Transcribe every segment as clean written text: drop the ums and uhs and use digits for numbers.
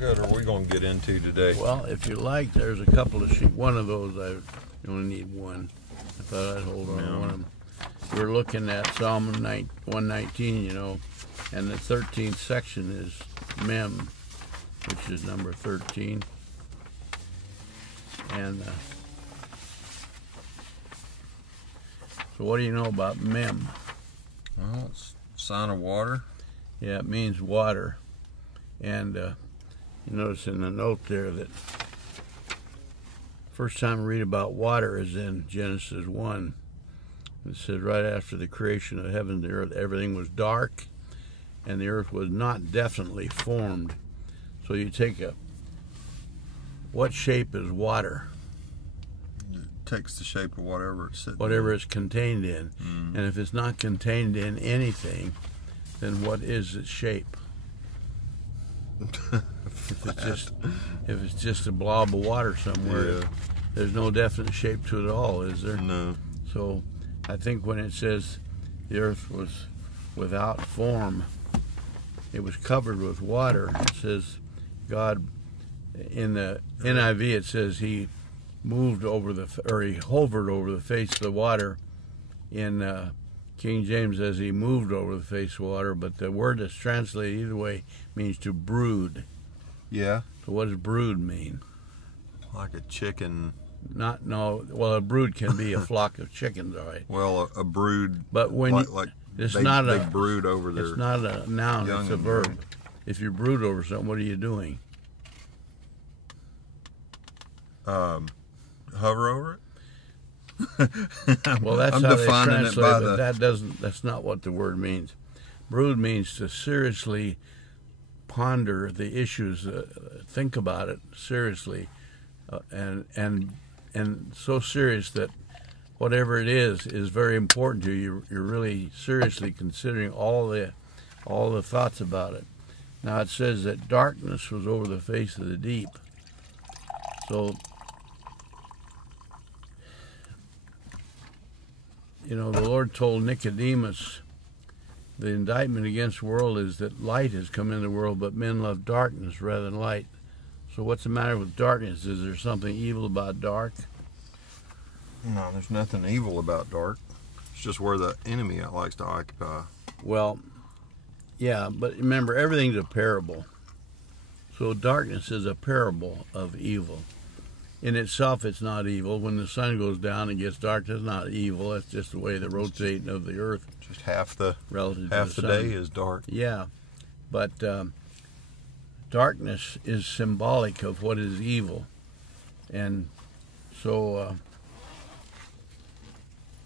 good are we going to get into today? Well, if you like, there's a couple of sheep. One of those, you only need one. I thought I'd hold on to one of them. We're looking at Psalm 119, you know, and the 13th section is Mem, which is number 13. And so what do you know about Mem? Well, it's a sign of water. Yeah, it means water. And you notice in the note there that first time we read about water is in Genesis 1. It says right after the creation of heaven and the earth, everything was dark, and the earth was not definitely formed. So you take what shape is water? It takes the shape of whatever it's sitting Whatever in. it's contained in. Mm. And if it's not contained in anything, then what is its shape? If it's just a blob of water somewhere, Yeah. there's no definite shape to it at all, is there? No. So I think when it says the earth was without form, it was covered with water. It says God, in the NIV it says he moved over he hovered over the face of the water. In King James says he moved over the face of water, but the word that's translated either way means to brood. Yeah. So what does brood mean? Like a chicken. Well, a brood can be a flock of chickens, all right. Well, a brood. But when they brood over their. It's not a noun; young it's a and verb. young. If you brood over something, what are you doing? Hover over it. Well, that's I'm how they defining it translate by it, but the. that's not what the word means. Brood means to seriously ponder the issues, think about it seriously, and so serious that whatever it is very important to you. You're really seriously considering all the thoughts about it. Now it says that darkness was over the face of the deep. So, you know, the Lord told Nicodemus, the indictment against the world is that light has come into the world, but men love darkness rather than light. So what's the matter with darkness? Is there something evil about dark? No, there's nothing evil about dark. It's just where the enemy likes to occupy. Well, yeah, but remember, everything's a parable. So darkness is a parable of evil. In itself, it's not evil. When the sun goes down and gets dark, it's not evil. That's just the way the rotating of the earth. Just half the sun. day is dark. Yeah, but darkness is symbolic of what is evil. And so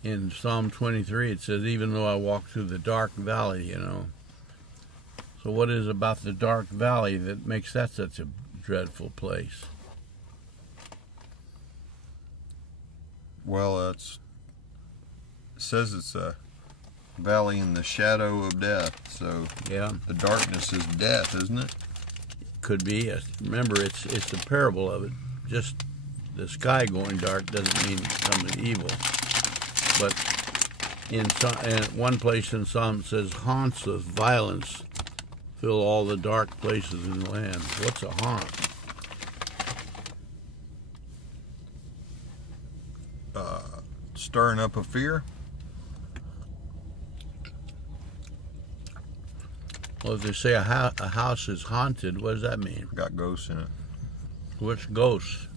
in Psalm 23 it says, even though I walk through the dark valley, you know. So what is about the dark valley that makes that such a dreadful place? Well, it says it's a valley in the shadow of death. So yeah, the darkness is death, isn't it? Could be. Remember, it's the parable of it. Just the sky going dark doesn't mean something evil. But in one place in Psalm it says, haunts of violence fill all the dark places in the land. What's a haunt? Stirring up a fear. Well, if they say a house is haunted, what does that mean? Got ghosts in it. What's ghosts?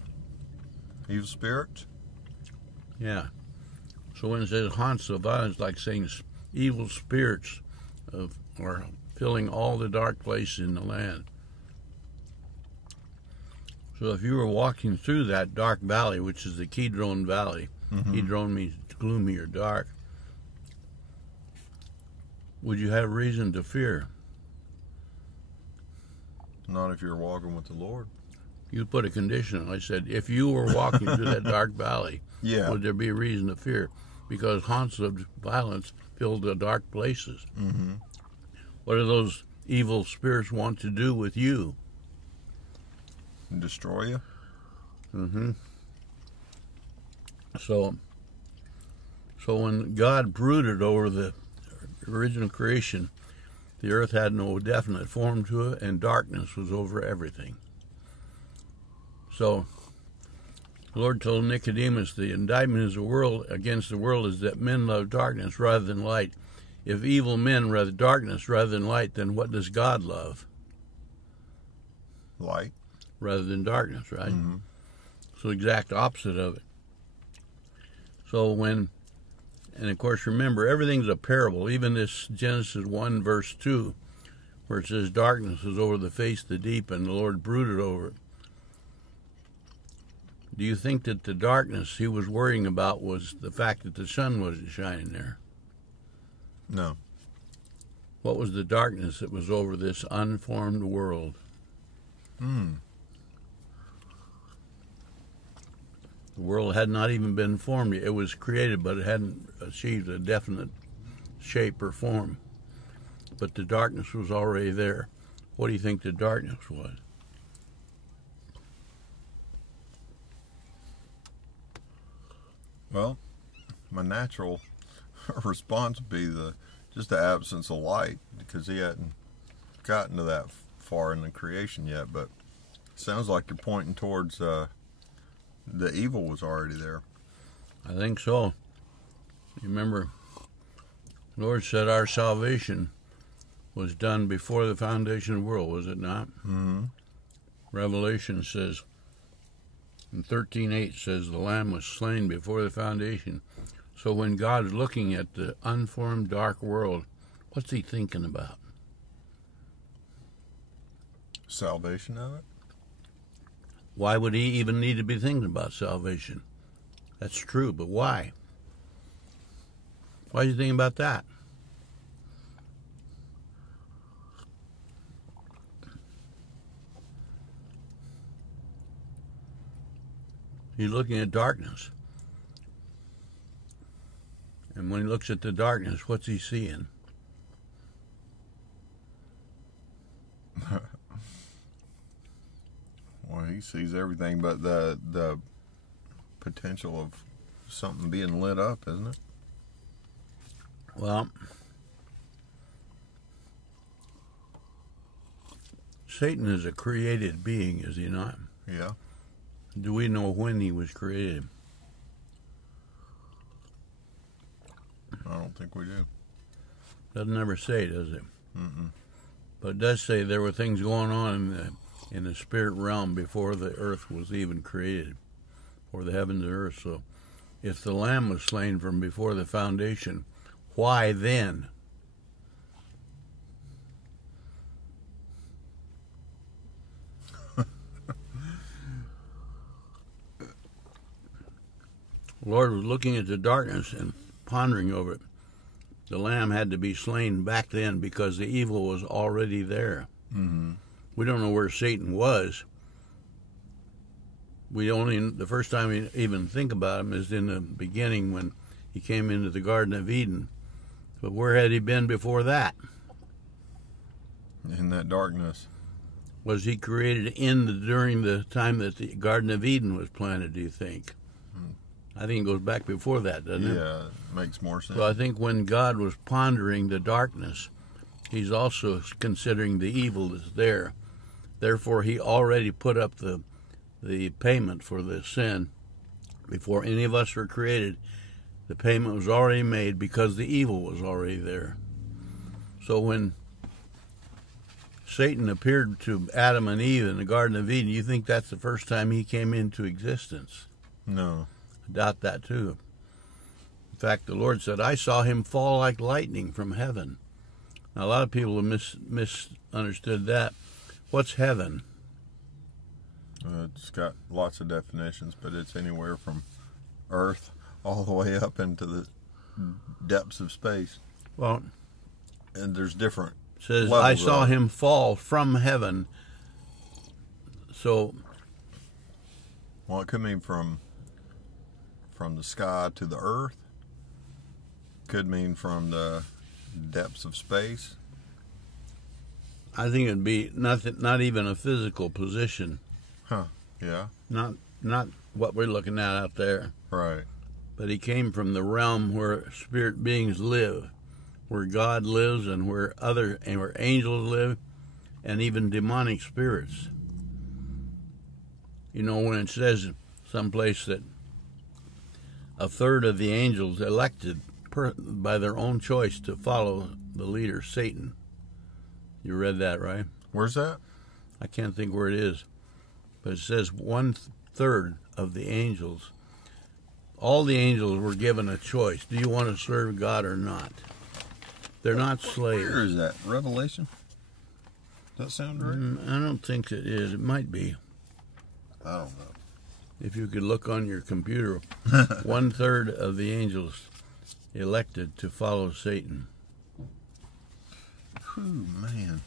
Evil spirits. Yeah. So when it says haunts of violence, like saying evil spirits are filling all the dark places in the land. So if you were walking through that dark valley, which is the Kidron Valley, Kidron means gloomy or dark, would you have reason to fear? Not if you're walking with the Lord. You put a condition on it. I said, if you were walking through that dark valley, yeah, would there be a reason to fear? Because haunts of violence fill the dark places. Mm-hmm. What do those evil spirits want to do with you? Destroy you. Mm-hmm. So when God brooded over the original creation, the earth had no definite form to it, and darkness was over everything. So the Lord told Nicodemus, the indictment is against the world is that men love darkness rather than light. If evil men love darkness rather than light, then what does God love? Light. Rather than darkness, right? Mm-hmm. So exact opposite of it. So and of course, remember, everything's a parable. Even this Genesis 1, verse 2, where it says, darkness is over the face of the deep, and the Lord brooded over it. Do you think that the darkness he was worrying about was the fact that the sun wasn't shining there? No. What was the darkness that was over this unformed world? Hmm. The world had not even been formed yet. It was created, but it hadn't achieved a definite shape or form. But the darkness was already there. What do you think the darkness was? Well, my natural response would be just the absence of light, because he hadn't gotten to that far in the creation yet. But it sounds like you're pointing towards the evil was already there. I think so. Remember, the Lord said our salvation was done before the foundation of the world, was it not? Mm-hmm. Revelation says, in 13:8 says, the Lamb was slain before the foundation. So when God is looking at the unformed dark world, what's he thinking about? Salvation of it? Why would he even need to be thinking about salvation? That's true, but why? Why are you thinking about that? He's looking at darkness. And when he looks at the darkness, what's he seeing? Well, he sees everything but the potential of something being lit up, isn't it? Well, Satan is a created being, is he not? Yeah. Do we know when he was created? I don't think we do. Doesn't ever say, does it? Mm-mm. But it does say there were things going on in the spirit realm before the earth was even created, or the heavens and earth. So if the Lamb was slain from before the foundation, why then? The Lord was looking at the darkness and pondering over it. The Lamb had to be slain back then because the evil was already there. Mm-hmm. We don't know where Satan was. The first time we even think about him is in the beginning when he came into the Garden of Eden. But where had he been before that? In that darkness. Was he created during the time that the Garden of Eden was planted, do you think? I think it goes back before that, doesn't it? Yeah, it makes more sense. So I think when God was pondering the darkness, he's also considering the evil that's there. Therefore, he already put up the payment for the sin. Before any of us were created, the payment was already made because the evil was already there. So when Satan appeared to Adam and Eve in the Garden of Eden, you think that's the first time he came into existence? No. I doubt that too. In fact, the Lord said, I saw him fall like lightning from heaven. Now, a lot of people have misunderstood that. What's heaven? It's got lots of definitions, but it's anywhere from earth all the way up into the depths of space. Well, and there's different it says, levels I saw of it. him fall from heaven. So, Well, it could mean from the sky to the earth. Could mean from the depths of space. I think it'd be not even a physical position. Huh. Yeah. Not what we're looking at out there. Right. But he came from the realm where spirit beings live, where God lives, and where angels live, and even demonic spirits. You know, when it says someplace that a third of the angels elected by their own choice to follow the leader, Satan. You read that, right? Where's that? I can't think where it is. But it says 1/3 of the angels, all the angels were given a choice. Do you want to serve God or not? They're not slaves. Where is that? Revelation? Does that sound right? I don't think it is. It might be. I don't know. If you could look on your computer, 1/3 of the angels elected to follow Satan. Whew, man.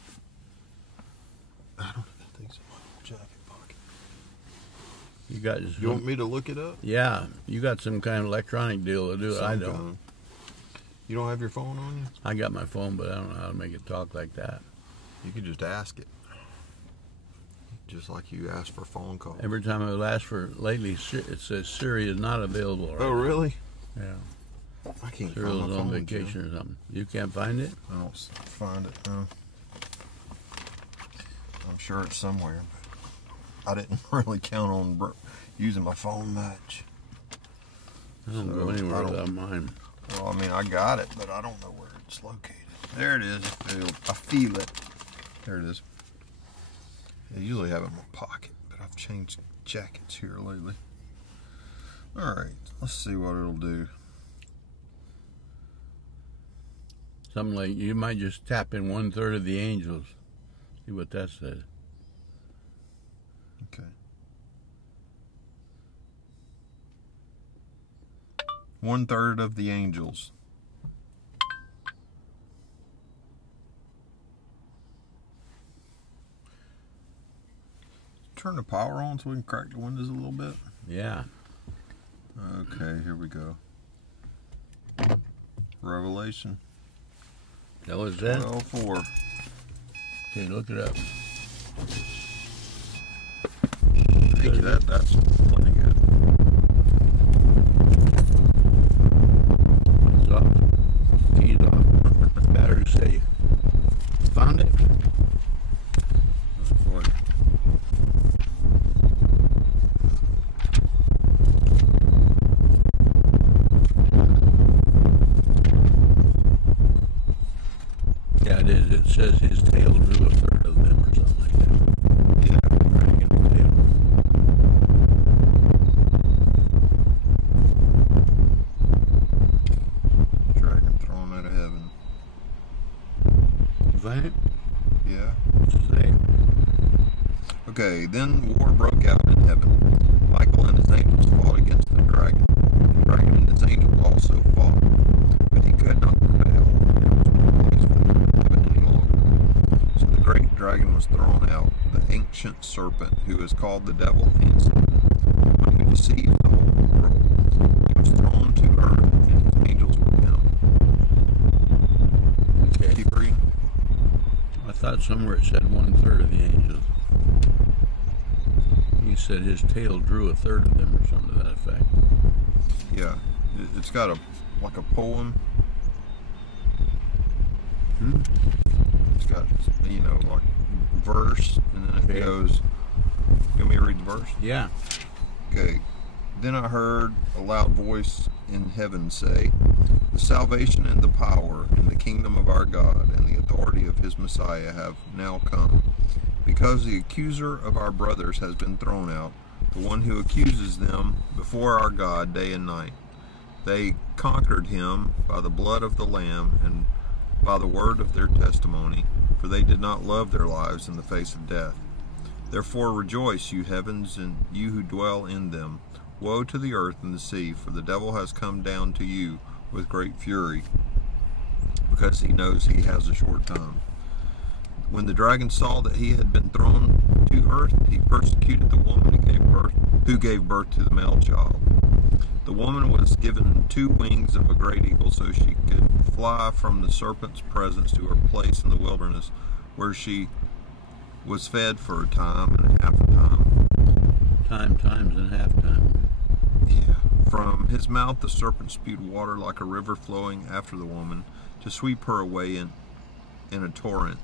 I don't know. That thing's in my jacket pocket. You got? You want me to look it up? Yeah, you got some kind of electronic deal to do it. I don't. Kind. You don't have your phone on you? I got my phone, but I don't know how to make it talk like that. You could just ask it. Just like you asked for phone calls. Every time I've asked for lately, it says Siri is not available right Oh, really? now. Yeah. I can't Siri's find my on phone, vacation Jim. or something. You can't find it? I don't find it, no. I'm sure it's somewhere, but I didn't really count on using my phone much. I don't So, go anywhere I don't- without mine. Well, I mean, I got it, but I don't know where it's located. There it is. I feel it. There it is. I usually have it in my pocket, but I've changed jackets here lately. All right, let's see what it'll do. Something like you might just tap in 1/3 of the angels. See what that says. Okay. 1/3 of the angels. Turn the power on so we can crack the windows a little bit. Yeah. Okay, here we go. Revelation That was that? 12:4. Okay, look it up. Thank you. That's plenty good. It's off. Keys off. Battery safe. Found it? What? Yeah, it is. It says his tail drew 1/3 of them or something like that. Yeah. Dragon tail. Dragon thrown out of heaven. You find it? Yeah. What's it say? Okay, then war broke out in heaven. Michael and his angels fought against the dragon. The dragon and his angels also fought, but he could not prevail. There was no place for them in heaven any longer. So the great dragon was thrown out, the ancient serpent who is called the devil and Satan, the one who deceives the whole world. He was thrown to earth, and his angels with him. Okay. Keep reading. I thought somewhere it said 1/3 of the angels. He said his tail drew 1/3 of them or something to that effect. Yeah, it's got like a poem. It's got, like verse, and then it Okay. goes. You want me to read the verse? Yeah. Okay. Then I heard a loud voice in heaven say, "The salvation and the power and the kingdom of our God and the authority of his Messiah have now come. Because the accuser of our brothers has been thrown out, the one who accuses them before our God day and night. They conquered him by the blood of the Lamb and by the word of their testimony, for they did not love their lives in the face of death. Therefore rejoice, you heavens, and you who dwell in them. Woe to the earth and the sea, for the devil has come down to you with great fury, because he knows he has a short time." When the dragon saw that he had been thrown to earth, he persecuted the woman who gave birth to the male child. The woman was given 2 wings of a great eagle so she could fly from the serpent's presence to her place in the wilderness, where she was fed for a time and a half a time. Times and half time. Yeah. From his mouth the serpent spewed water like a river flowing after the woman to sweep her away in a torrent.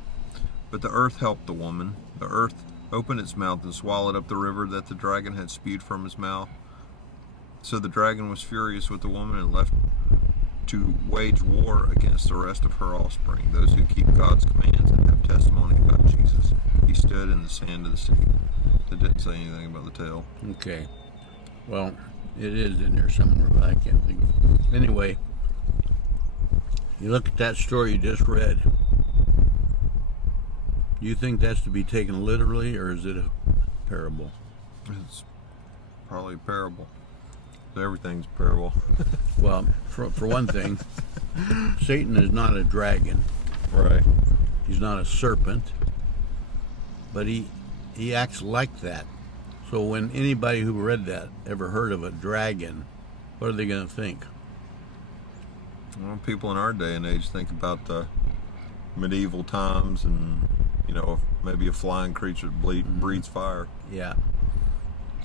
But the earth helped the woman. The earth opened its mouth and swallowed up the river that the dragon had spewed from his mouth. So the dragon was furious with the woman and left to wage war against the rest of her offspring, those who keep God's commands and have testimony about Jesus. He stood in the sand of the sea. It didn't say anything about the tail. Okay. Well, it is in there somewhere, but I can't think of it. Anyway, you look at that story you just read. Do you think that's to be taken literally, or is it a parable? It's probably a parable. Everything's a parable. Well, for one thing, Satan is not a dragon. Right. He's not a serpent, but he acts like that. So when anybody who read that ever heard of a dragon, what are they going to think? Well, people in our day and age think about the medieval times and, maybe a flying creature that breathes fire. Yeah.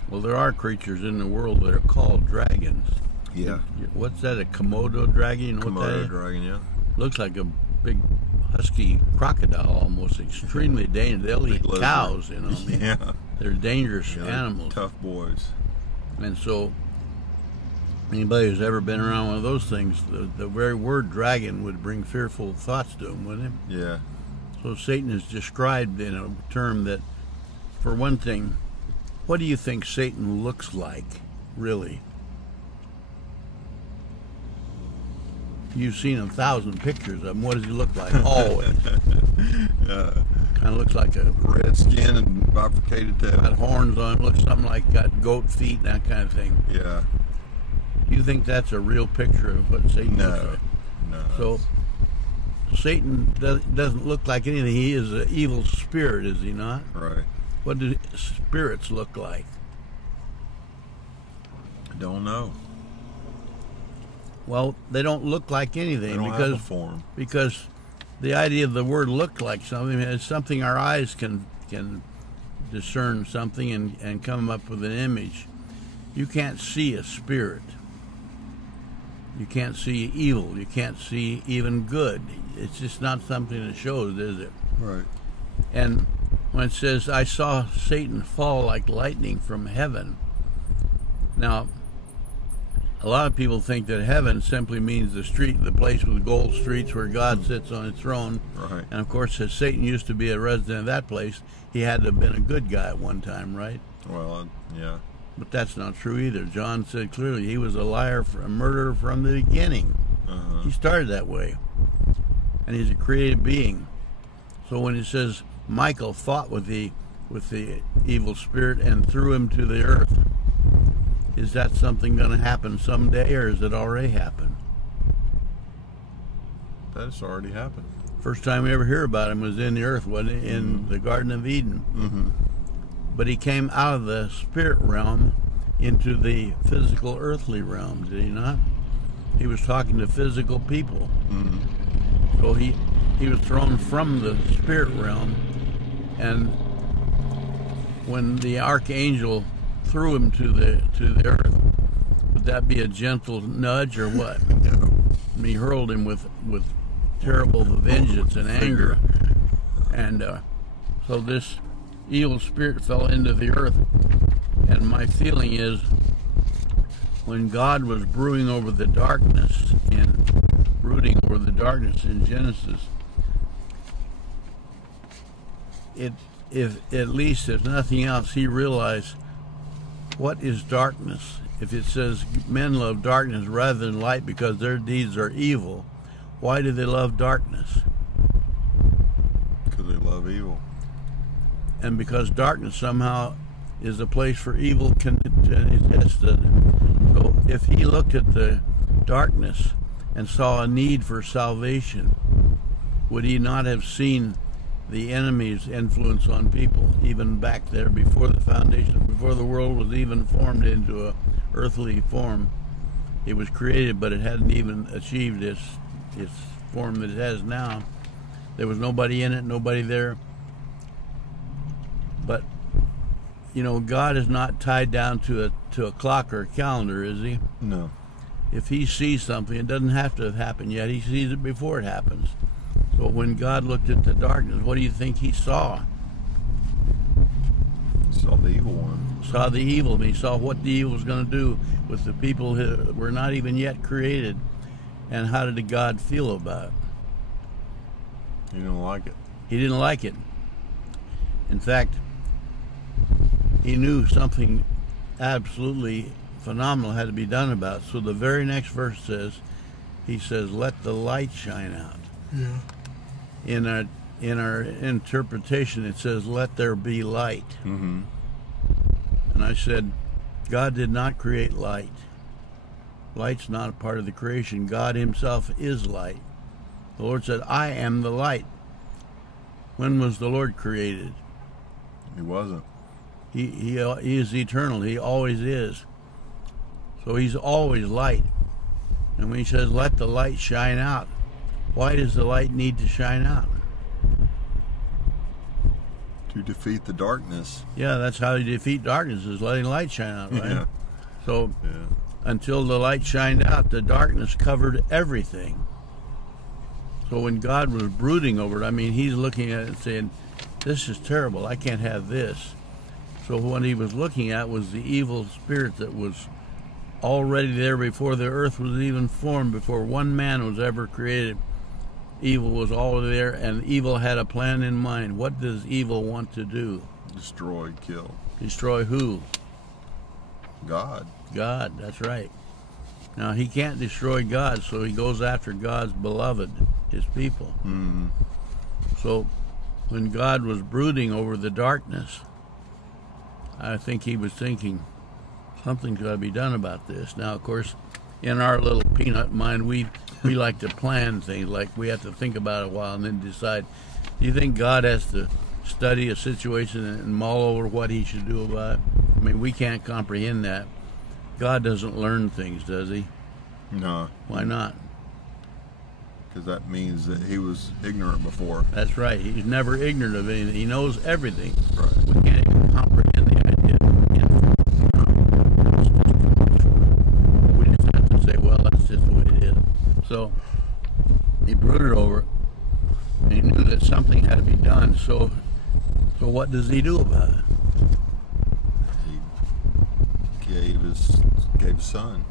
Well, there are creatures in the world that are called dragons. Yeah. What's that, a Komodo dragon? You know what that Komodo is? dragon, yeah. Looks like a big husky crocodile almost, extremely dangerous. They'll eat lizard. cows, I mean, Yeah. they're dangerous They're animals. tough boys. And so anybody who's ever been around one of those things, the very word dragon would bring fearful thoughts to them, wouldn't it? Yeah. So Satan is described in a term that, for one thing, what do you think Satan looks like, really? You've seen 1,000 pictures of him. What does he look like? Always. Kind of looks like a Red skin and bifurcated tail. got horns on him. Looks something like got goat feet, that kind of thing. Yeah. Do you think that's a real picture of what Satan looks like? No. So Satan doesn't look like anything. He is an evil spirit, is he not? Right. What do spirits look like? I don't know. Well, they don't look like anything They don't have a form. because the idea of the word "look like" something is something our eyes can discern something and come up with an image. You can't see a spirit. You can't see evil. You can't see even good. It's just not something that shows, is it? Right. And when it says, I saw Satan fall like lightning from heaven. Now, a lot of people think that heaven simply means the place with gold streets where God sits on his throne. Right. And of course, as Satan used to be a resident of that place, he had to have been a good guy at one time, right? Well, yeah. But that's not true either. John said clearly he was a liar, a murderer from the beginning. Uh-huh. He started that way. And he's a created being. So when it says Michael fought with the evil spirit and threw him to the earth, is that something going to happen someday, or has it already happened? That's already happened. First time we ever hear about him was in the earth, wasn't it? In the Garden of Eden. Mm-hmm. But he came out of the spirit realm into the physical earthly realm, did he not? He was talking to physical people. Mm-hmm. So he was thrown from the spirit realm, and when the archangel threw him to the earth, would that be a gentle nudge or what? No. And he hurled him with terrible vengeance and anger, and so this evil spirit fell into the earth. And my feeling is, when God was brooding over the darkness in Genesis, if at least if nothing else, he realized what is darkness. If it says men love darkness rather than light because their deeds are evil, why do they love darkness? Because they love evil. And because darkness somehow is a place for evil to exist. So if he looked at the darkness and saw a need for salvation, would he not have seen the enemy's influence on people, even back there before the foundation, before the world was even formed into a earthly form? It was created, but it hadn't even achieved its form that it has now. There was nobody in it, nobody there. But God is not tied down to a clock or a calendar, is he? No. If he sees something, it doesn't have to have happened yet. He sees it before it happens. So when God looked at the darkness, what do you think he saw? evil one. Saw the evil. He saw what the evil was going to do with the people who were not even yet created. And how did God feel about it? He didn't like it. He didn't like it. In fact, he knew something absolutely phenomenal had to be done about it. So the very next verse says, he says, let the light shine out. Yeah. In our interpretation, it says, let there be light. Mm-hmm. And I said, God did not create light. Light's not a part of the creation. God himself is light. The Lord said, I am the light. When was the Lord created? He wasn't. He is eternal. He always is. So he's always light. And when he says, let the light shine out, why does the light need to shine out? To defeat the darkness. Yeah, that's how you defeat darkness, is letting light shine out, right? Yeah. So Yeah. until the light shined out, the darkness covered everything. So when God was brooding over it, I mean, he's looking at it and saying, this is terrible. I can't have this. So what he was looking at was the evil spirit that was already there before the earth was even formed, before one man was ever created. Evil was already there, and evil had a plan in mind. What does evil want to do? Destroy, kill. Destroy who? God. God, that's right. Now, he can't destroy God, so he goes after God's beloved, his people. Mm-hmm. So when God was brooding over the darkness, I think he was thinking, something's got to be done about this. Now, of course, in our little peanut mind, we like to plan things, like we have to think about it a while and then decide. Do you think God has to study a situation and mull over what he should do about it? I mean, we can't comprehend that. God doesn't learn things, does he? No. Why not? Because that means that he was ignorant before. That's right. He's never ignorant of anything. He knows everything. Right. We can't even comprehend the idea of infinite. We just have to say, well, that's just the way it is. So he brooded over it, and he knew that something had to be done. So what does he do about it? He gave his son.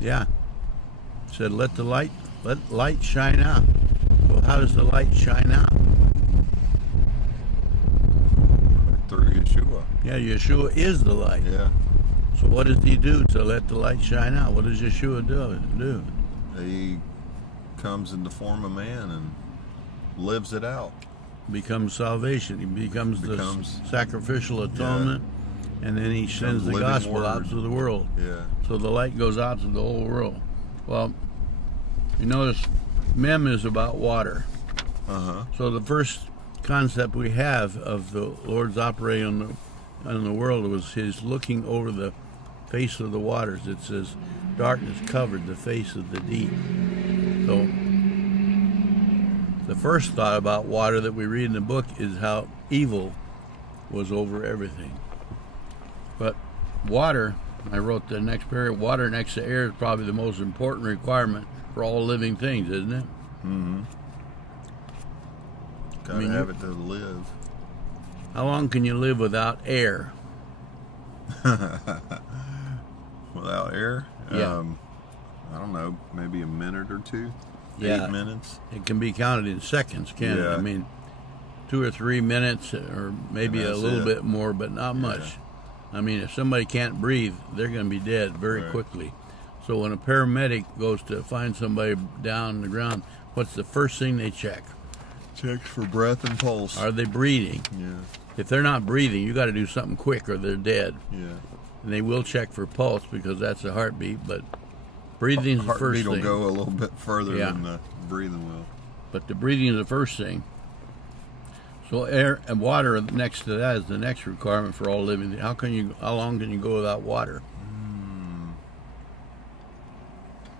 Yeah. Said, let light shine out. Well, how does the light shine out? Through Yeshua. Yeah, Yeshua is the light. Yeah. So what does he do to let the light shine out? What does Yeshua do? He comes in the form of man and lives it out. Becomes salvation. He becomes the sacrificial atonement, and then he sends the gospel out to the world. Yeah. So the light goes out to the whole world. Well, you notice Mem is about water. Uh-huh. So the first concept we have of the Lord's operating on the world was his looking over the face of the waters. It says, darkness covered the face of the deep. So the first thought about water that we read in the book is how evil was over everything. But water, I wrote the next paragraph, water next to air is probably the most important requirement for all living things, isn't it? Mm-hmm. Gotta have it to live. How long can you live without air? Without air? Yeah. I don't know, maybe a minute or two? Yeah. 8 minutes? It can be counted in seconds, can't it? Yeah. I mean, 2 or 3 minutes, or maybe a little bit more, but not much. I mean, if somebody can't breathe, they're going to be dead very quickly. So when a paramedic goes to find somebody down on the ground, what's the first thing they check? Checks for breath and pulse. Are they breathing? Yeah. If they're not breathing, you got to do something quick or they're dead. Yeah. And they will check for pulse because that's a heartbeat, but breathing is the first Heartbeat will thing. go a little bit further Yeah. than the breathing will. But the breathing is the first thing. So air and water next to that is the next requirement for all living. How long can you go without water?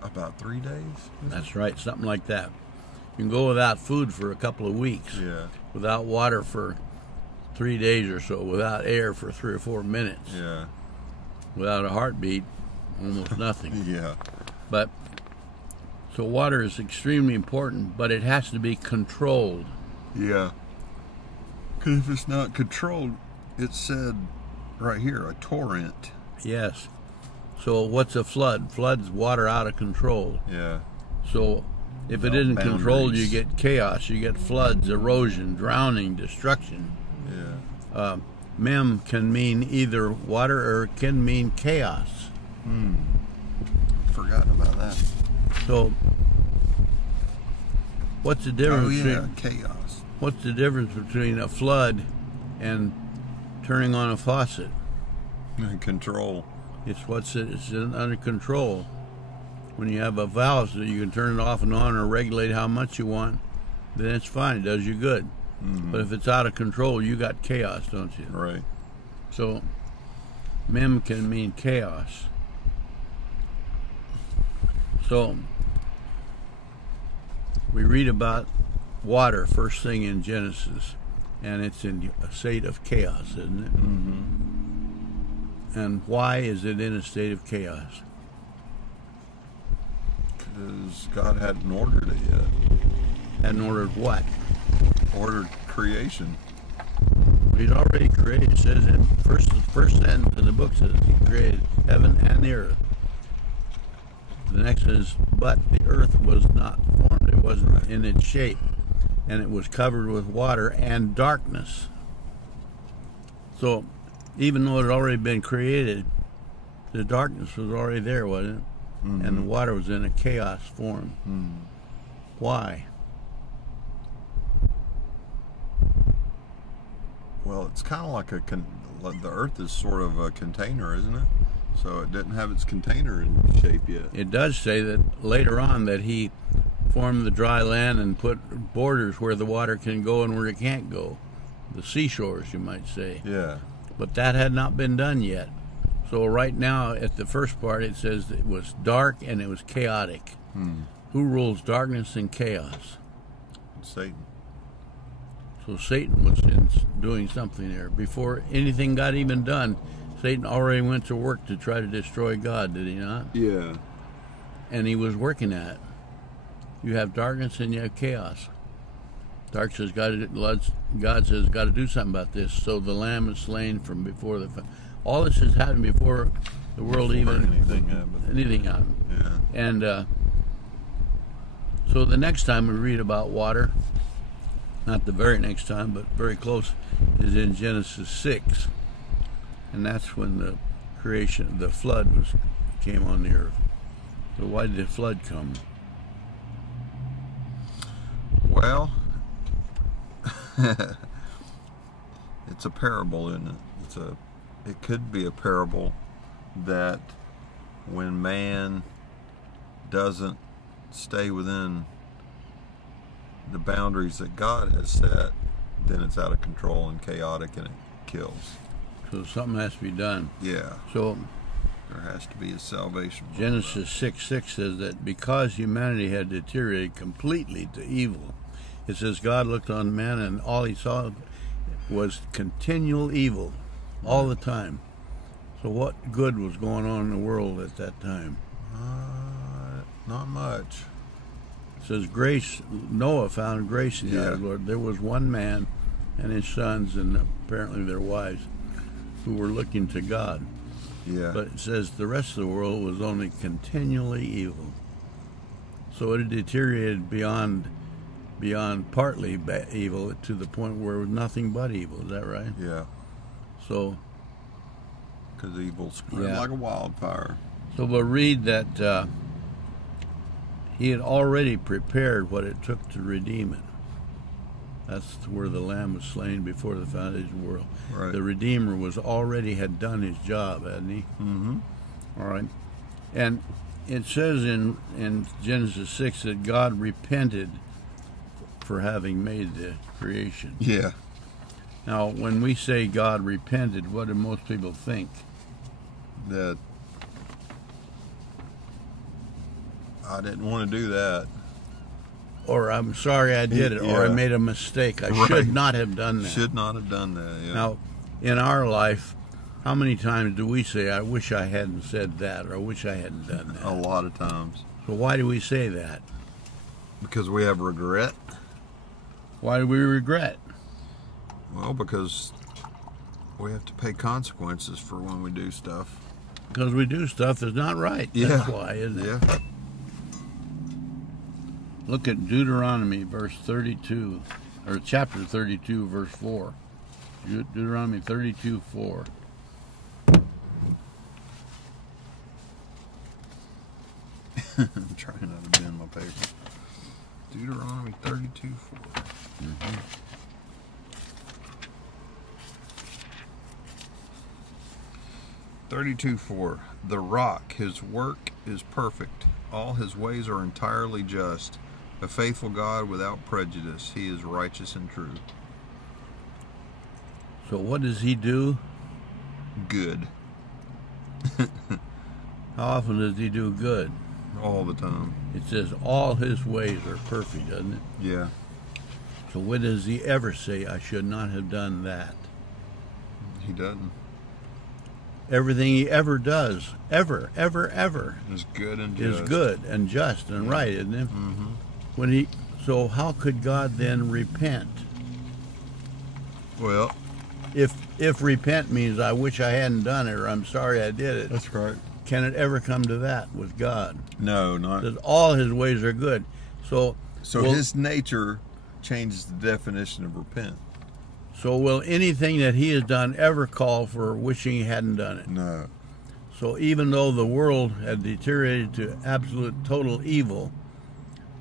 About 3 days? That's right, something like that. You can go without food for a couple of weeks. Yeah. Without water for 3 days or so. Without air for 3 or 4 minutes. Yeah. Without a heartbeat, almost nothing. Yeah. But so water is extremely important, but it has to be controlled. Yeah. Because if it's not controlled, it said right here, a torrent. Yes. So what's a flood? Flood's water out of control. Yeah. So if it isn't controlled, you get chaos. You get floods, erosion, drowning, destruction. Yeah. Mem can mean either water or it can mean chaos. Forgotten about that. So what's the difference? Chaos. What's the difference between a flood and turning on a faucet? Control. It's under control. When you have a valve so you can turn it off and on or regulate how much you want, then it's fine. It does you good. But if it's out of control, you got chaos, don't you? Right. So, mem can mean chaos. So, we read about water first thing in Genesis, and it's in a state of chaos, isn't it? And why is it in a state of chaos? Because God hadn't ordered it yet. Hadn't ordered what? Ordered creation. He'd already created. It says in the first sentence in the book says He created heaven and the earth. The next is, but the earth was not formed. It wasn't in its shape, and it was covered with water and darkness. So, even though it had already been created, the darkness was already there, wasn't it? And the water was in a chaos form. Why? Well, it's kind of like the earth is sort of a container, isn't it? So it didn't have its container in shape yet. It does say that later on that He formed the dry land and put borders where the water can go and where it can't go. The seashores, you might say. Yeah. But that had not been done yet. So right now, at the first part, it says it was dark and it was chaotic. Who rules darkness and chaos? Satan. So Satan was doing something there. Before anything got even done, Satan already went to work to try to destroy God, did he not? Yeah. And he was working at it. You have darkness and you have chaos. God says, got to do something about this. So the Lamb is slain from before all this has happened before the world anything happened. Yeah. And so the next time we read about water, not the very next time, but very close, is in Genesis 6. And that's when the creation, the flood came on the earth. So why did the flood come? Well, it's a parable, isn't it? It could be a parable that when man doesn't stay within the boundaries that God has set, then it's out of control and chaotic and it kills. So something has to be done. Yeah. So there has to be a salvation. Genesis 6:6 says that because humanity had deteriorated completely to evil, it says God looked on man and all he saw was continual evil all the time. So what good was going on in the world at that time? Not much. It says grace. Noah found grace in the eyes of the Yeah. Lord. There was one man and his sons and apparently their wives who were looking to God. Yeah. But it says the rest of the world was only continually evil. So it had deteriorated beyond partly evil to the point where it was nothing but evil. Is that right? Yeah. So, Because evil spread Yeah. like a wildfire. so we'll read that he had already prepared what it took to redeem it. That's where the Lamb was slain before the foundation of the world. Right. The Redeemer had done his job, hadn't he? Mm-hmm. All right. And it says in Genesis 6 that God repented for having made the creation. Yeah. Now, when we say God repented, what do most people think? That I didn't want to do that. Or I'm sorry I did it, or I Yeah. made a mistake. I Right. should not have done that. Should not have done that. Yeah. Now, in our life, how many times do we say, I wish I hadn't said that, or I wish I hadn't done that? A lot of times. So why do we say that? Because we have regret. Why do we regret? Well, because We have to pay consequences for when we do stuff. Because we do stuff that's not right. Yeah. That's why, isn't it? Yeah. Look at Deuteronomy verse 32, or chapter 32, verse 4. Deuteronomy 32, 4. I'm trying not to bend my paper. Deuteronomy 32, 4. Mm-hmm. 32:4. The rock, his work is perfect. All his ways are entirely just. A faithful God without prejudice. He is righteous and true. So what does he do? Good. How often does he do good? All the time. It says all his ways are perfect, doesn't it? Yeah. So when does he ever say, I should not have done that? He doesn't. Everything he ever does, ever, Is good and just. is good and just and right, isn't it? Mm-hmm. So how could God then repent? Well, If repent means I wish I hadn't done it or I'm sorry I did it, that's right. can it ever come to that with God? No, not. That all his ways are good. So His nature changes the definition of repent. So will anything that he has done ever call for wishing he hadn't done it? No. So even though the world had deteriorated to absolute total evil,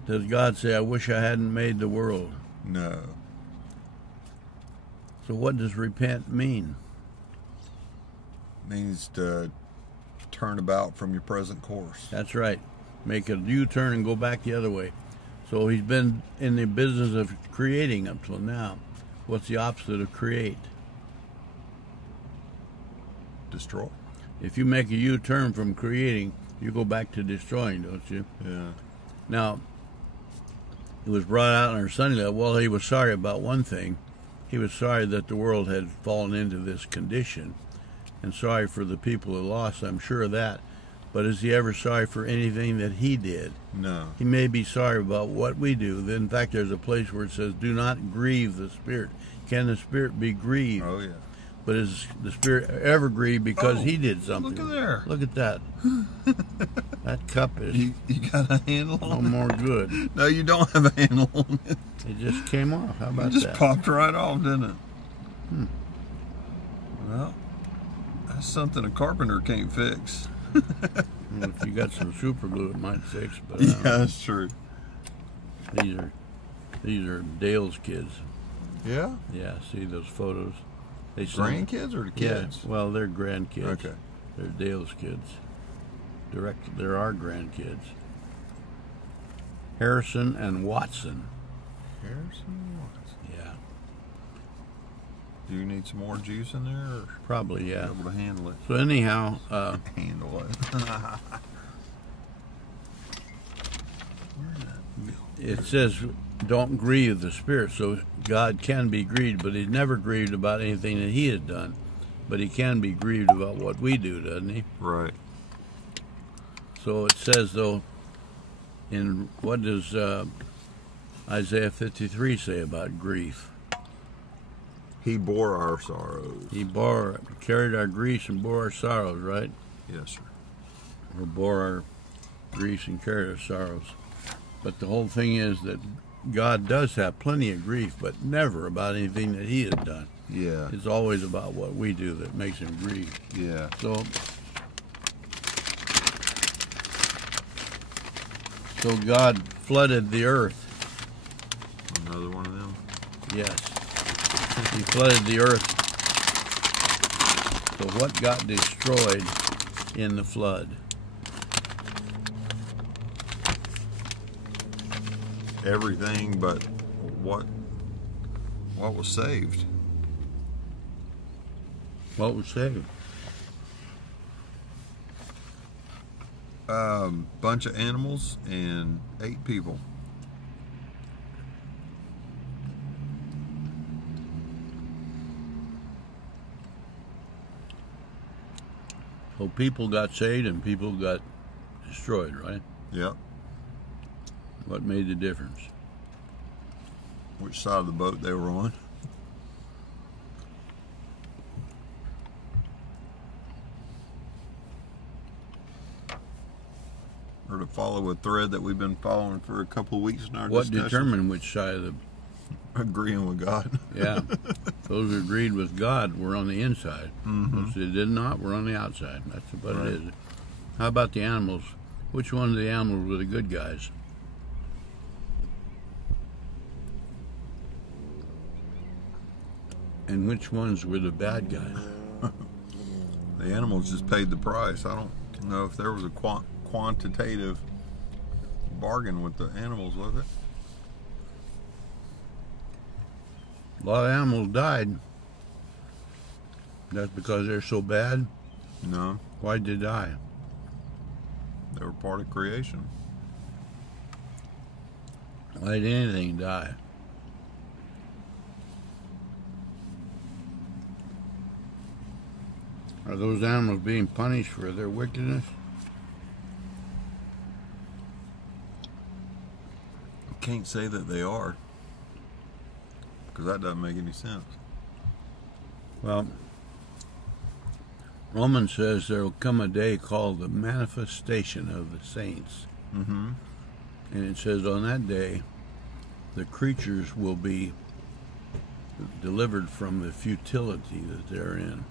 does God say, I wish I hadn't made the world? No. So what does repent mean? Means to turn about from your present course. That's right. Make a U-turn and go back the other way. So he's been in the business of creating up till now. What's the opposite of create? Destroy. If you make a U-turn from creating, you go back to destroying, don't you? Yeah. Now, it was brought out in our Sunday level, well, he was sorry about one thing. He was sorry that the world had fallen into this condition, and sorry for the people who lost, I'm sure of that. But is he ever sorry for anything that he did? No. He may be sorry about what we do. In fact, there's a place where it says, do not grieve the Spirit. Can the Spirit be grieved? Oh, yeah. But is the Spirit ever grieved because he did something? Look at there. Look at that. That cup is You got a handle no on it? more good. No, you don't have a handle on it. It just came off. How It about just that? popped right off, didn't it? Well, that's something a carpenter can't fix. Well, if you got some super glue, it might fix. But Yeah, that's true. these are Dale's kids. Yeah? Yeah, see those photos? They sent- Grandkids or the kids? Yeah, well, they're grandkids. Okay. They're Dale's kids. They're our grandkids. Harrison and Watson. Harrison Watson. Yeah, Do you need some more juice in there? Or probably, yeah. be able to handle it? So anyhow, Handle it. it says don't grieve the Spirit. So God can be grieved, but he's never grieved about anything that he has done. But he can be grieved about what we do, doesn't he? Right. So it says, though, in what does Isaiah 53 say about grief? He bore our sorrows. He carried our griefs and bore our sorrows, right? Yes, sir. Or bore our griefs and carried our sorrows. But the whole thing is that God does have plenty of grief, but never about anything that he has done. Yeah. It's always about what we do that makes him grieve. Yeah. So God flooded the earth. Another one of them. Yes. He flooded the earth. So what got destroyed in the flood? Everything but what was saved. What was saved? Bunch of animals and 8 people. So people got saved and people got destroyed, right? Yep. What made the difference? Which side of the boat they were on. or to follow a thread that we've been following for a couple of weeks in our What discussion. determined which side of the... Agreeing with God. Yeah. Those who agreed with God were on the inside. Mm-hmm. Those who did not were on the outside. That's what Right. it is. How about the animals? Which ones of the animals were the good guys? And which ones were the bad guys? The animals just paid the price. I don't know if there was a quantitative bargain with the animals, was it? A lot of animals died. That's because they're so bad? No, Why'd they die? they were part of creation. Why did anything die? Are those animals being punished for their wickedness? Can't say that they are, because that doesn't make any sense. Well, Romans says there will come a day called the manifestation of the saints. Mm-hmm. And it says on that day, the creatures will be delivered from the futility that they're in.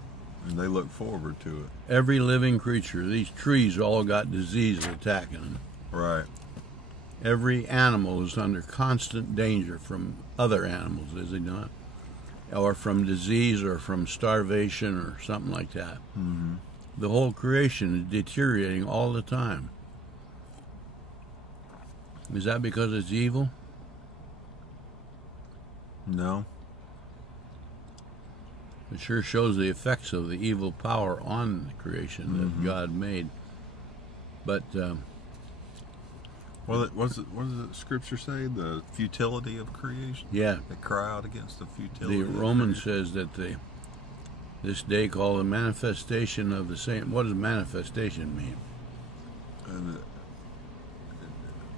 And they look forward to it. Every living creature, these trees all got disease attacking them. Right. Every animal is under constant danger from other animals, is it not? Or from disease or from starvation or something like that. Mm-hmm. The whole creation is deteriorating all the time. Is that because it's evil? No. It sure shows the effects of the evil power on the creation that God made. But Well, what does the scripture say? The futility of creation? yeah, They cry out against the futility. the Romans says that this day called the manifestation of the saint. What does manifestation mean? And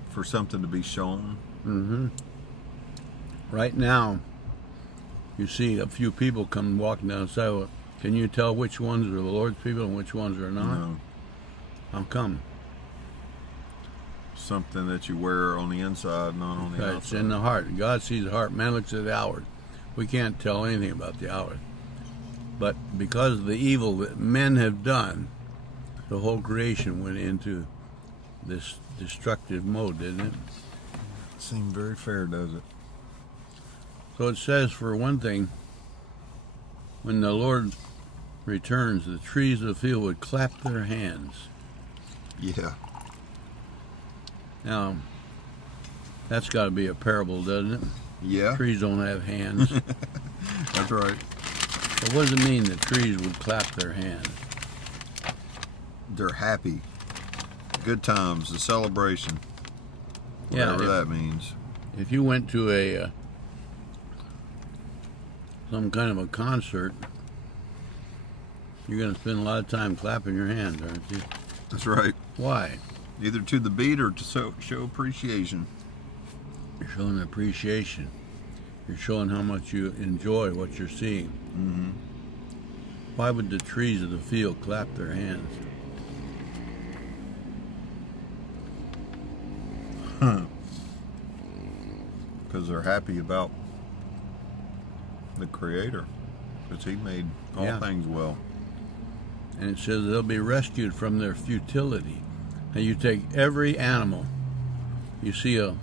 for something to be shown. Mm-hmm. Right now, you see a few people come walking down the sidewalk. Can you tell which ones are the Lord's people and which ones are not? No. How come? Something that you wear on the inside, not on the Right, it's outside. in the heart. God sees the heart. Man looks at the outward. We can't tell anything about the outward. But because of the evil that men have done, the whole creation went into this destructive mode, didn't it? Seems very fair, does it? So it says, for one thing, when the Lord returns, the trees of the field would clap their hands. Yeah. Now, that's got to be a parable, doesn't it? Yeah. Trees don't have hands. That's right. But what does it mean that trees would clap their hands? They're happy. Good times, the celebration. Yeah, Whatever that means. If you went to a some kind of a concert, you're going to spend a lot of time clapping your hands, aren't you? That's right. Why? Either to the beat or to show appreciation. You're showing appreciation. You're showing how much you enjoy what you're seeing. Mm-hmm. Why would the trees of the field clap their hands? Because they're happy about the Creator. Because He made all Yeah. things well. And it says they'll be rescued from their futility. And you take every animal. You see a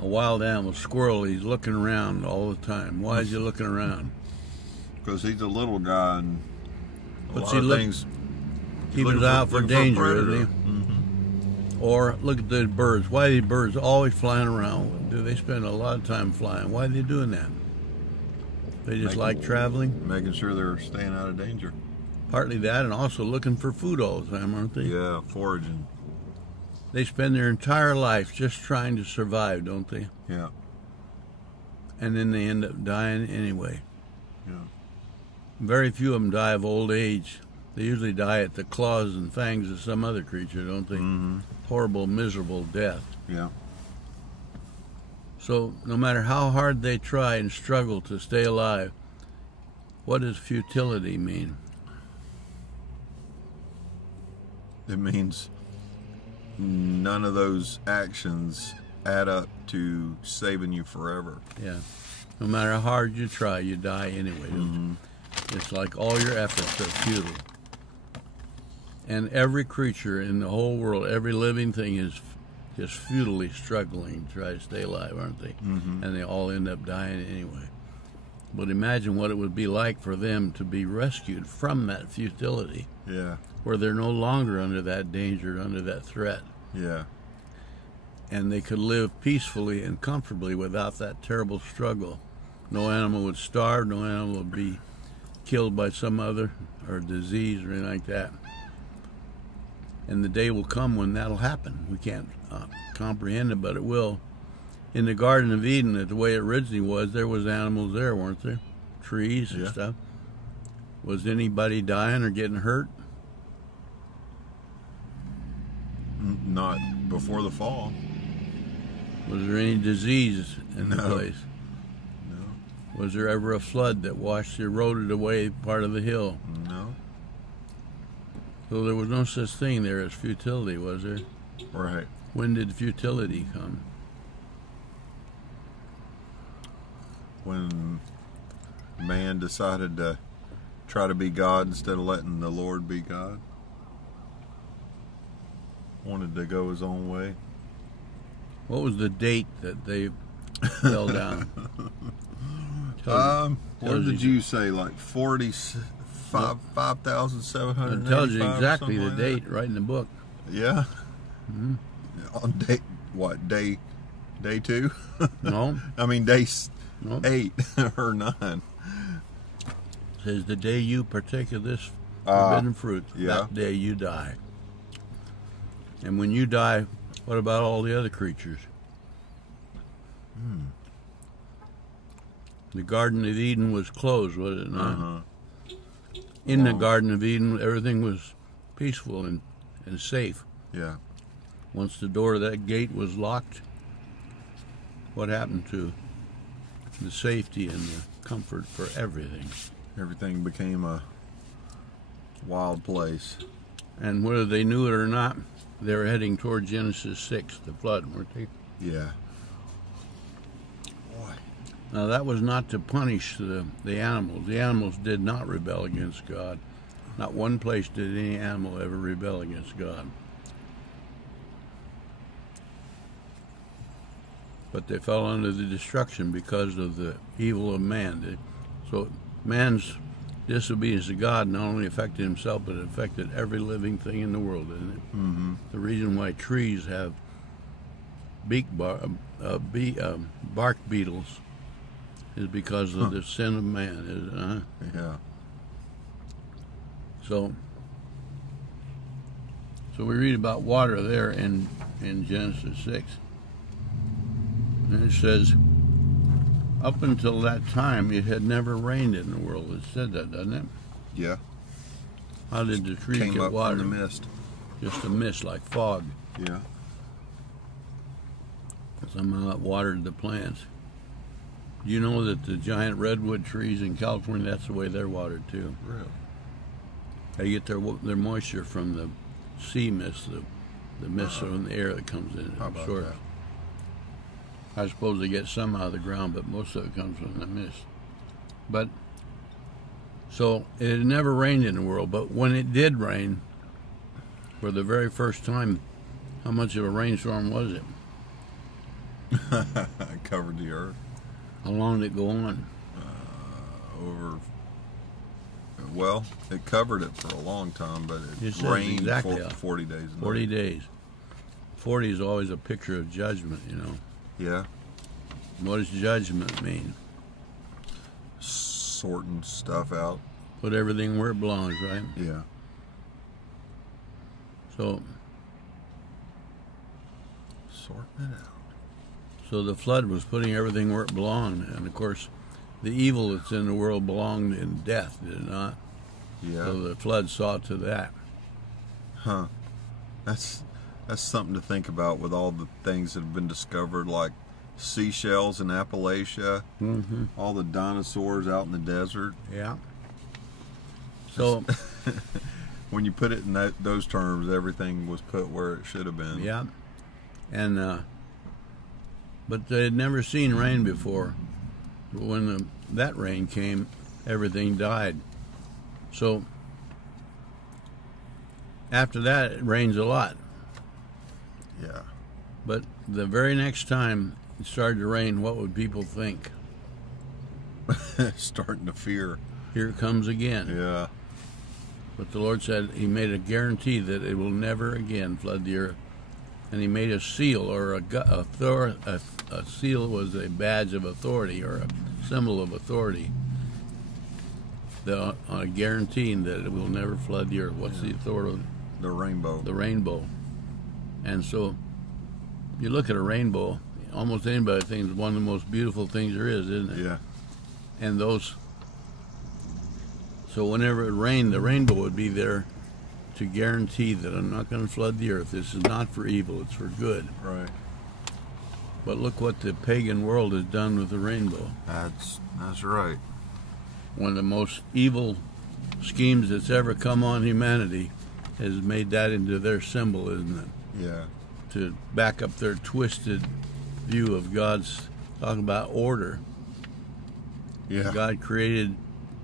wild animal, squirrel, he's looking around all the time. Why is he looking around? Because he's a little guy and a What's lot he of look- things. Keep looking his eye out for looking a danger, predator. isn't he? Mm-hmm. Or look at the birds. Why are these birds always flying around? Do they spend a lot of time flying? Why are they doing that? They just like traveling? Making sure they're staying out of danger. Partly that, and also looking for food all the time, aren't they? Yeah, foraging. They spend their entire life just trying to survive, don't they? Yeah, And then they end up dying anyway. yeah. Very few of them die of old age. They usually die at the claws and fangs of some other creature, don't they? Mm-hmm. Horrible, miserable death. Yeah. So no matter how hard they try and struggle to stay alive, what does futility mean? It means none of those actions add up to saving you forever. Yeah. No matter how hard you try, you die anyway. It's like all your efforts are futile. And every creature in the whole world, every living thing is just futilely struggling to try to stay alive, aren't they? And they all end up dying anyway. But imagine what it would be like for them to be rescued from that futility, Yeah. where they're no longer under that danger, under that threat. Yeah. And they could live peacefully and comfortably without that terrible struggle. No animal would starve, no animal would be killed by some other or disease or anything like that. And the day will come when that'll happen. We can't comprehend it, but it will. In the Garden of Eden, the way it originally was, there was animals there, weren't there? Trees and stuff. Was anybody dying or getting hurt? Not before the fall. Was there any disease in the No. place? No. Was there ever a flood that eroded away part of the hill? No. So there was no such thing there as futility, was there? Right. When did futility come? When man decided to try to be God instead of letting the Lord be God. Wanted to go his own way. What was the date that they fell down? What did you say? Like 5,785. It tells you exactly the date right in the book. Yeah. On day what? Day 2? No, I mean day no. 8 or 9. It says the day you partake of this forbidden fruit, yeah. that day you die. And when you die, what about all the other creatures? The Garden of Eden was closed, was it not? In the Garden of Eden, everything was peaceful and safe. Yeah. Once the door of that gate was locked, what happened to the safety and the comfort for everything? Everything became a wild place. And whether they knew it or not, they were heading toward Genesis 6, the flood, weren't they? Yeah. Boy. Now, that was not to punish the animals. The animals did not rebel against God. Not one place did any animal ever rebel against God. But they fell under the destruction because of the evil of man. So man's disobedience to God not only affected himself, but it affected every living thing in the world, didn't it? The reason why trees have bark beetles is because of the sin of man, isn't it? Huh? Yeah. So we read about water there in Genesis 6. And it says, up until that time, it had never rained in the world. It said that, doesn't it? Yeah. How did the trees Came get up water? from the mist. Just a mist, like fog. Yeah. Somehow it watered the plants. Do you know that the giant redwood trees in California, that's the way they're watered too? Really? They get their moisture from the sea mist, the mist from the air that comes in. How about absorbs. that? I suppose they get some out of the ground, but most of it comes from the mist. But so it had never rained in the world, but when it did rain, for the very first time, how much of a rainstorm was it? Covered the earth How long did it go on? over. Well, it covered it for a long time, but It it says rained exactly for 40 days. and 40 nights. days. 40 is always a picture of judgment, you know. Yeah. What does judgment mean? Sorting stuff out. Put everything where it belongs, right? Yeah. So Sorting it out. the flood was putting everything where it belonged. And, of course, the evil that's in the world belonged in death, did it not? Yeah. So the flood saw to that. Huh. That's something to think about with all the things that have been discovered, like seashells in Appalachia, all the dinosaurs out in the desert. Yeah. So when you put it in those terms, everything was put where it should have been. Yeah. And but they had never seen rain before. But when that rain came, everything died. So after that, it rains a lot. Yeah. But the very next time it started to rain, what would people think? Starting to fear. Here it comes again. Yeah. But the Lord said He made a guarantee that it will never again flood the earth. And He made a seal, or a seal was a badge of authority, or a symbol of authority, guaranteeing that it will never flood the earth. What's the authority? The rainbow. The rainbow. And so you look at a rainbow, almost anybody thinks it's one of the most beautiful things there is, isn't it? Yeah. And so whenever it rained, the rainbow would be there to guarantee that I'm not going to flood the earth. This is not for evil, it's for good. Right. But look what the pagan world has done with the rainbow. That's right. One of the most evil schemes that's ever come on humanity has made that into their symbol, isn't it? Yeah. To back up their twisted view of God's, talking about order. Yeah. God created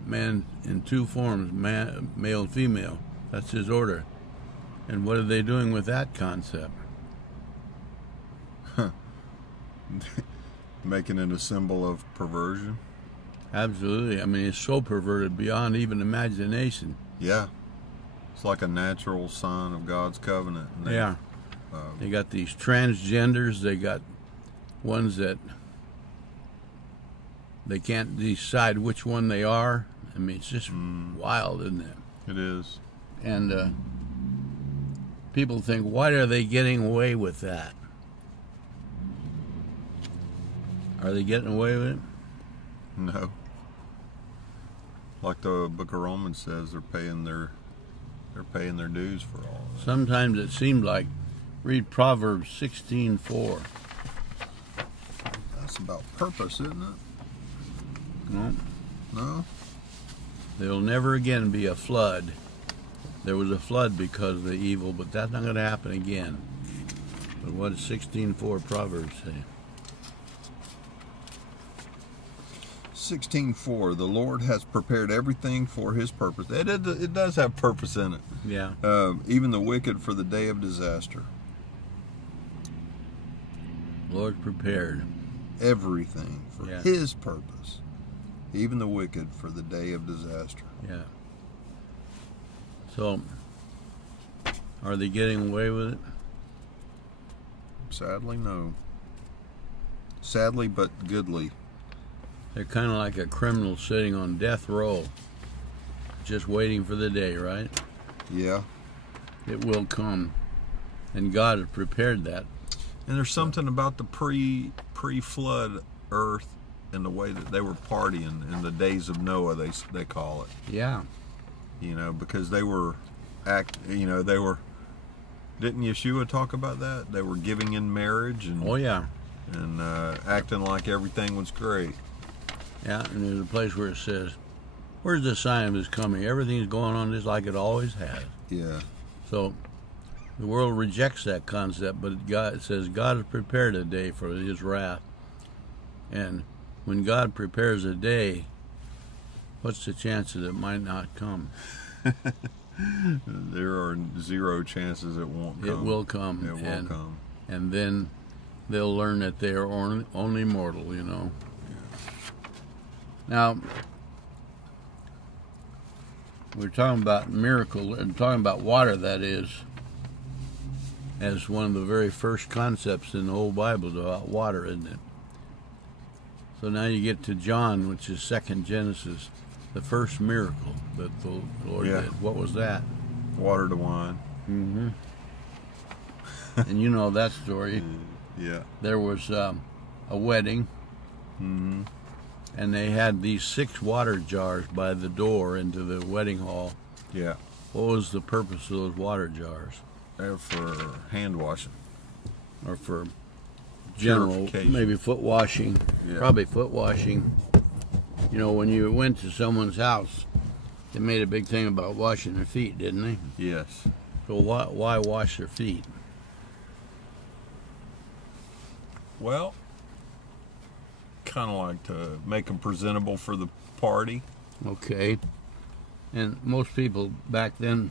man in two forms, male and female. That's His order. And what are they doing with that concept? Making it a symbol of perversion. Absolutely. I mean, it's so perverted beyond even imagination. Yeah. It's like a natural sign of God's covenant. And They got these transgenders. They got ones that they can't decide which one they are. I mean, it's just wild, isn't it? It is. And people think, why are they getting away with that? Are they getting away with it? No. Like the Book of Romans says, they're paying their dues for all of it. Sometimes it seemed like, read Proverbs 16:4. That's about purpose, isn't it? No. No? There'll never again be a flood. There was a flood because of the evil, but that's not going to happen again. But what does 16:4 Proverbs say? 16:4. The Lord has prepared everything for His purpose. It does have purpose in it. Yeah. Even the wicked for the day of disaster. Lord prepared Everything for Yeah. His purpose. Even the wicked for the day of disaster. Yeah. So, are they getting away with it? Sadly, no. Sadly, but goodly. They're kind of like a criminal sitting on death row, just waiting for the day, right? Yeah. It will come. And God has prepared that. And there's something about the pre-flood earth and the way that they were partying in the days of Noah, they call it. Yeah. You know, because they were didn't Yeshua talk about that? They were giving in marriage and Oh, yeah. and acting like everything was great. Yeah, and there's a place where it says, where's the sign of His coming? Everything's going on just like it always has. Yeah. So the world rejects that concept, but it says God has prepared a day for His wrath. And when God prepares a day, what's the chances it might not come? There are zero chances it won't come. It will come. It will come. And then they'll learn that they are only mortal, you know. Now, we're talking about miracle, and talking about water, that is, as one of the very first concepts in the whole Bible about water, isn't it? So now you get to John, which is second Genesis, the first miracle that the Lord did. What was that? Water to wine. Mm-hmm. And you know that story. Yeah. There was a wedding. Mm-hmm. And they had these 6 water jars by the door into the wedding hall. Yeah. What was the purpose of those water jars? They're for hand washing. Or for general, maybe foot washing. Yeah. Probably foot washing. You know, when you went to someone's house, They made a big thing about washing their feet, didn't they? Yes. So why wash their feet? Well, kind of like to make them presentable for the party. Okay. And most people back then,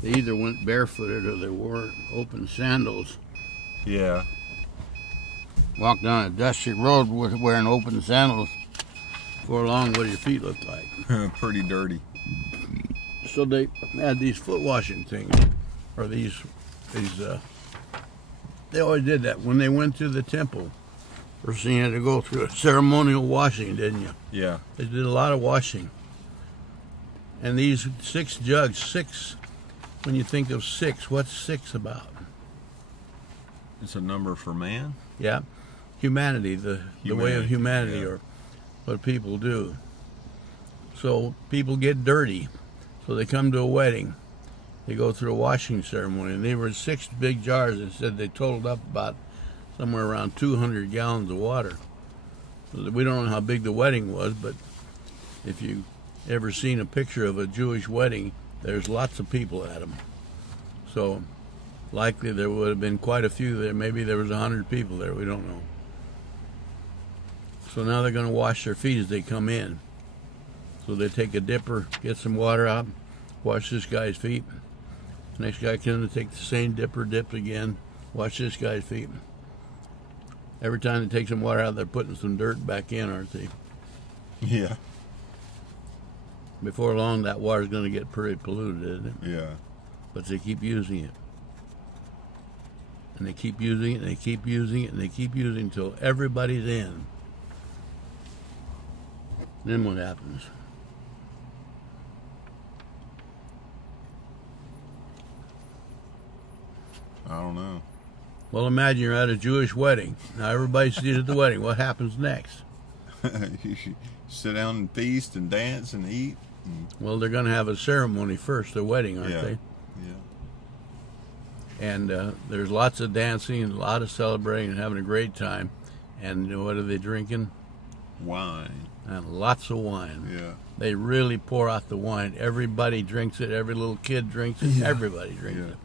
they either went barefooted or they wore open sandals. Yeah. Walk down a dusty road with wearing open sandals. For long, what do your feet look like? Pretty dirty. So they had these foot washing things, or these. They always did that when they went to the temple. First thing you had to go through a ceremonial washing, didn't you? Yeah. They did a lot of washing. And these 6 jugs, 6. When you think of 6, what's 6 about? It's a number for man. Yeah, humanity, the way of humanity, yeah. or what people do. So people get dirty. So they come to a wedding. They go through a washing ceremony. And they were 6 big jars. They said they totaled up about somewhere around 200 gallons of water. So we don't know how big the wedding was, but if you ever seen a picture of a Jewish wedding, there's lots of people at them. So likely there would have been quite a few there. Maybe there was 100 people there. We don't know. So now they're going to wash their feet as they come in. So they take a dipper, get some water out, wash this guy's feet. Next guy comes to take the same dipper, dip again, wash this guy's feet. Every time they take some water out, they're putting some dirt back in, aren't they? Yeah. Before long, that water's going to get pretty polluted, isn't it? Yeah. But they keep using it. And they keep using it, and they keep using it, and they keep using it until everybody's in. Then what happens? I don't know. Well, imagine you're at a Jewish wedding. Now everybody's seated at the wedding. What happens next? You should sit down and feast and dance and eat. Well, they're going to have a ceremony first, a wedding, aren't they? Yeah. And there's lots of dancing and a lot of celebrating and having a great time. And what are they drinking? Wine. And lots of wine. Yeah. They really pour out the wine. Everybody drinks it. Every little kid drinks it. Yeah. Everybody drinks Yeah. it.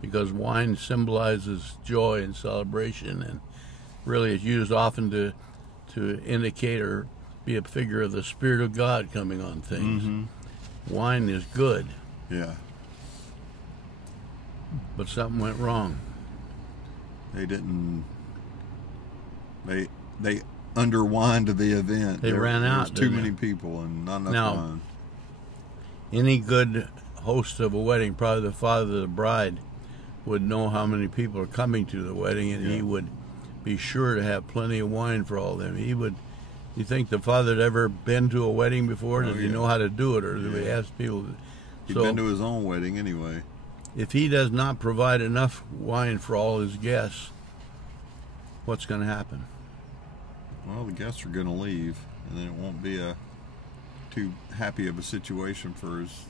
Because wine symbolizes joy and celebration, and really it's used often to indicate or be a figure of the Spirit of God coming on things. Mm-hmm. Wine is good, Yeah. but something went wrong. They didn't. They underwined the event. They ran out, There was too didn't many they? people and not enough Now, wine. Any good host of a wedding, probably the father of the bride, would know how many people are coming to the wedding, and he would be sure to have plenty of wine for all of them. You think the father had ever been to a wedding before? Does he know how to do it, or do he ask people? He'd been to his own wedding anyway. If he does not provide enough wine for all his guests, what's going to happen? Well, the guests are going to leave, and then it won't be too happy of a situation for his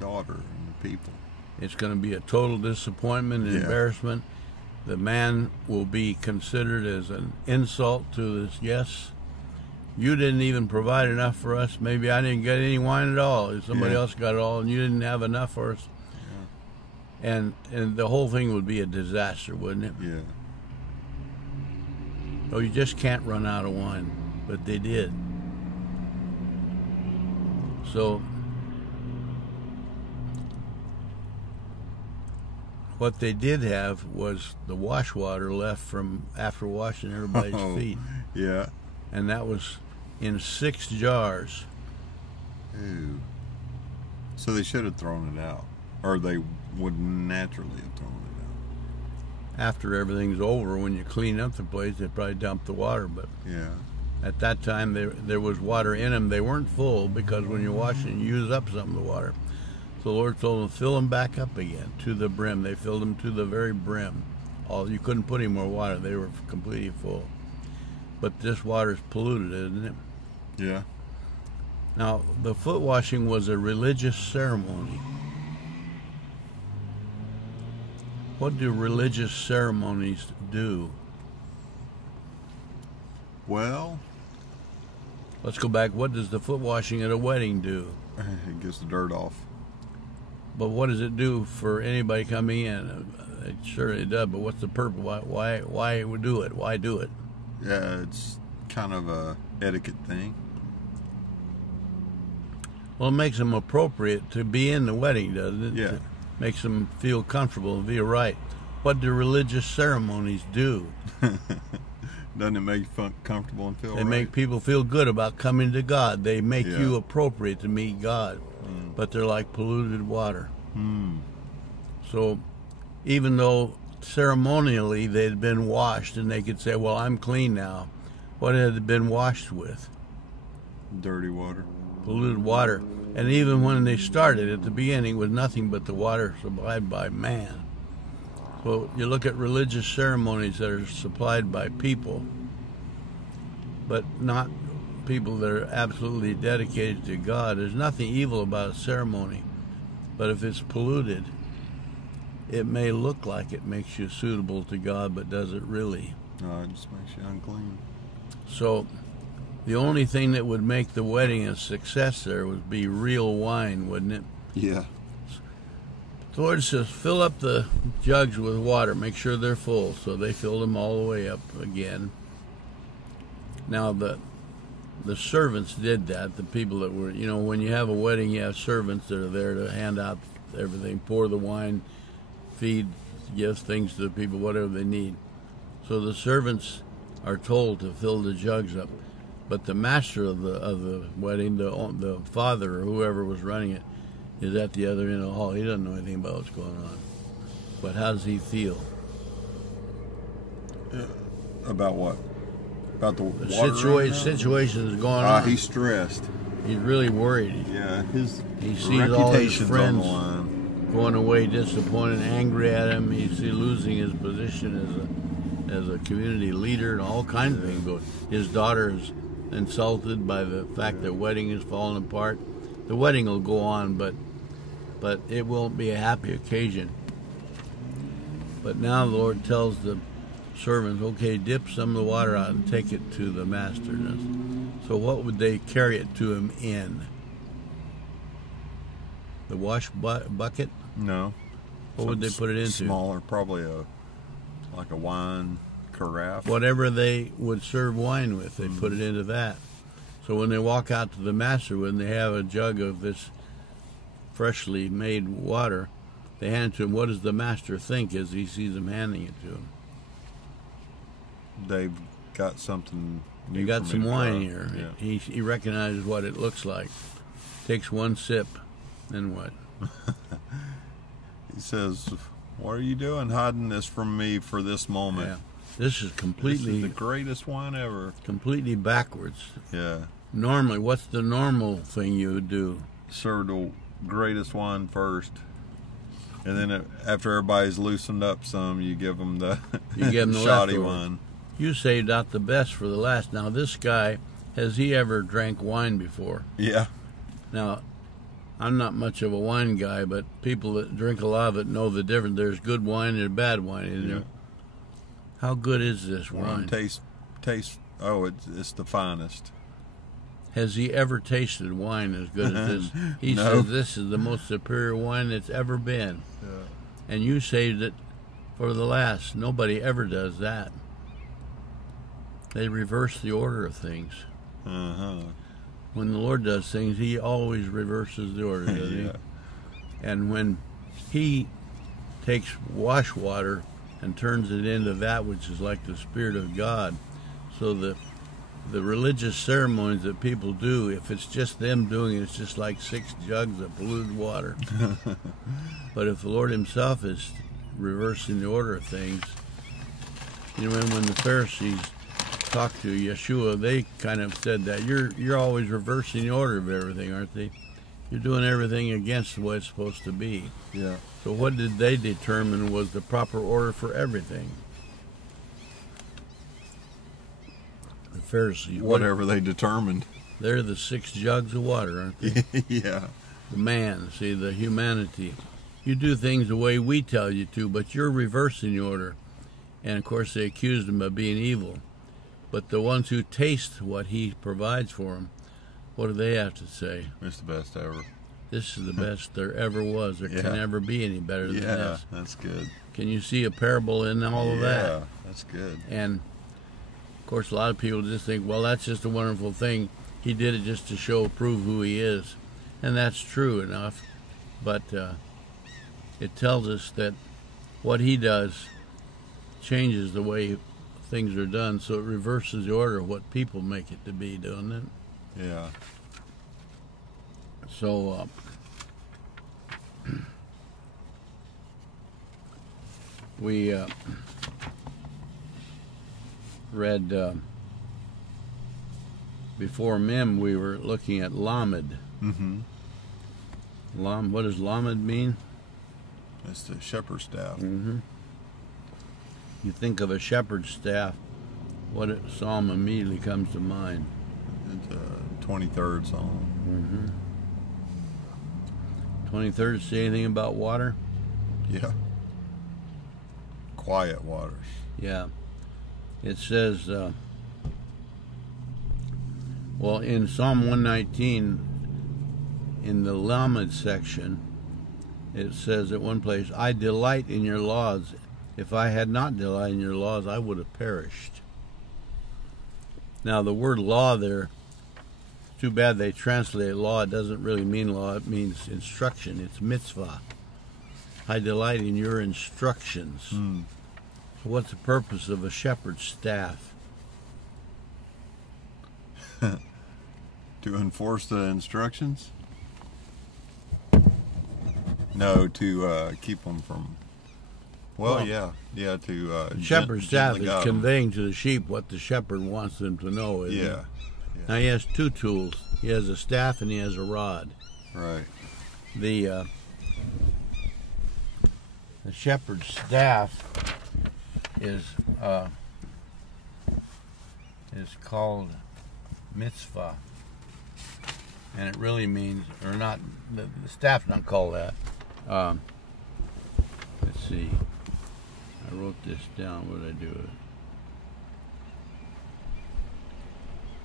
daughter and the people. It's going to be a total disappointment and embarrassment. The man will be considered as an insult to his guests. You didn't even provide enough for us. Maybe I didn't get any wine at all. Somebody else got it all, and you didn't have enough for us. Yeah. And the whole thing would be a disaster, wouldn't it? Yeah. Oh, you just can't run out of wine. But they did. So what they did have was the wash water left from after washing everybody's feet. Yeah. And that was in 6 jars. Ew. So they should have thrown it out. Or they would naturally have thrown it After everything's over, when you clean up the place, they probably dump the water. But out. at that time, there was water in them. They weren't full because when you're washing, you use up some of the water. So the Lord told them, fill them back up again to the brim. They filled them to the very brim. You couldn't put any more water. They were completely full. But this water's polluted, isn't it? Yeah. Now, the foot washing was a religious ceremony. What do religious ceremonies do? Well, let's go back. What does the foot washing at a wedding do? It gets the dirt off. But what does it do for anybody coming in? It certainly does, but what's the purpose? Why we do it? Why do it? Yeah, it's kind of a etiquette thing. Well, it makes them appropriate to be in the wedding, doesn't it? Yeah. It makes them feel comfortable and feel right. What do religious ceremonies do? Doesn't it make you comfortable and feel They right? make people feel good about coming to God. They make Yeah. you appropriate to meet God. But they're like polluted water. So even though ceremonially they'd been washed and they could say, well, I'm clean now, what had it been washed with? Dirty water. Polluted water. And even when they started at the beginning, it was nothing but the water supplied by man. So you look at religious ceremonies that are supplied by people, but not people that are absolutely dedicated to God. There's nothing evil about a ceremony, but if it's polluted, it may look like it makes you suitable to God, but does it really? No, it just makes you unclean. So the only thing that would make the wedding a success there would be real wine, wouldn't it? Yeah. The Lord says, fill up the jugs with water, make sure they're full. So they filled them all the way up again. Now the servants did that. The people that were, when you have a wedding, you have servants that are there to hand out everything, pour the wine, feed, give things to the people, whatever they need. So the servants are told to fill the jugs up. But the master of the wedding, the father or whoever was running it, is at the other end of the hall. He doesn't know anything about what's going on. But how does he feel? About what? About the water? Situation is going on. He's stressed. He's really worried. Yeah, his He sees all his reputation's on friends the line. going away disappointed, angry at him. He's losing his position as a community leader and all kinds of things. His daughter is insulted by the fact that wedding is falling apart. The wedding will go on, but it won't be a happy occasion. But now the Lord tells the servants, okay, dip some of the water out and take it to the master. So what would they carry it to him in? The wash bucket? No. What would they put it into? Smaller, probably like a wine carafe. Whatever they would serve wine with, they put it into that. So when they walk out to the master, when they have a jug of this freshly made water, they hand it to him. What does the master think as he sees them handing it to him? They've got something new. You got for me some to wine try. here. Yeah. He recognizes what it looks like. Takes one sip, then what? He says, "What are you doing, hiding this from me for this moment? Yeah. This is This completely is the greatest wine ever." completely backwards. Yeah, Normally, what's the normal thing you would do? serve the greatest wine first, and then after everybody's loosened up some, you give them the You give 'em the shoddy leftover. one. You saved out the best for the last. Now, this guy, has he ever drank wine before? Yeah, Now, I'm not much of a wine guy, but people that drink a lot of it know the difference. There's good wine and there's bad wine, isn't there? How good is this wine? taste. Oh, it's the finest. Has he ever tasted wine as good as this? He No. says this is the most superior wine that's ever been. Yeah. And you saved it for the last. Nobody ever does that. They reverse the order of things. When the Lord does things, he always reverses the order, doesn't he? Yeah. And when he takes wash water and turns it into that which is like the Spirit of God, so the religious ceremonies that people do, if it's just them doing it, it's just like 6 jugs of polluted water. But if the Lord himself is reversing the order of things, when the Pharisees talked to Yeshua, they kind of said that you're always reversing the order of everything, aren't they? You're doing everything against the way it's supposed to be. Yeah. So what did they determine was the proper order for everything? The Pharisees. Whatever they determined. They're the 6 jugs of water, aren't they? Yeah. The man, see, the humanity. You do things the way we tell you to, but you're reversing the order. And, of course, they accused him of being evil. But the ones who taste what he provides for them What do they have to say? It's the best ever. This is the best there ever was. There Yeah. can never be any better than Yeah, this. that's good. Can you see a parable in all of that? Yeah, that's good. And, of course, a lot of people just think, well, that's just a wonderful thing. He did it just to prove who he is. And that's true enough. But it tells us that what he does changes the way things are done, so it reverses the order of what people make it to be, doesn't it? Yeah. So, we read before Mem, we were looking at Lamed. Mm-hmm. What does Lamed mean? It's the shepherd's staff. Mm-hmm. You think of a shepherd's staff, what psalm immediately comes to mind? It's 23rd Psalm. Mm-hmm. 23rd, say anything about water? Yeah. Quiet waters. Yeah. It says, well, in Psalm 119, in the Lamed section, it says at one place, I delight in your laws. If I had not delighted in your laws, I would have perished. Now, the word law there, too bad they translate law. It doesn't really mean law. It means instruction. It's mitzvah. I delight in your instructions. Mm. So what's the purpose of a shepherd's staff? To enforce the instructions? No, to keep them from... Well, yeah, to... Shepherd's staff gently is guide 'em. conveying to the sheep what the shepherd wants them to know. Isn't Yeah, it? Now he has two tools. He has a staff and he has a rod. right. The shepherd's staff is called mitzvah, and it really means, or not. The staff's not called that. Let's see. I wrote this down. What did I do with it?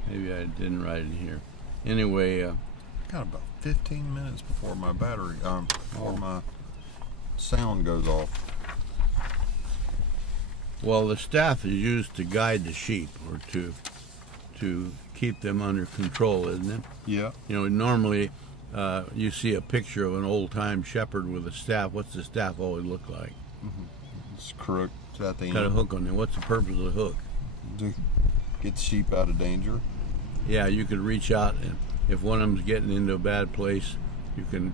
Maybe I didn't write it here. Anyway, Got about 15 minutes before my battery, before my sound goes off. well, the staff is used to guide the sheep or to keep them under control, isn't it? Yeah. You know, normally you see a picture of an old-time shepherd with a staff. What's the staff always look like? It's crooked at the Got a end. hook on it. What's the purpose of the hook? To get the sheep out of danger. Yeah, you could reach out, and if one of them's getting into a bad place, you can.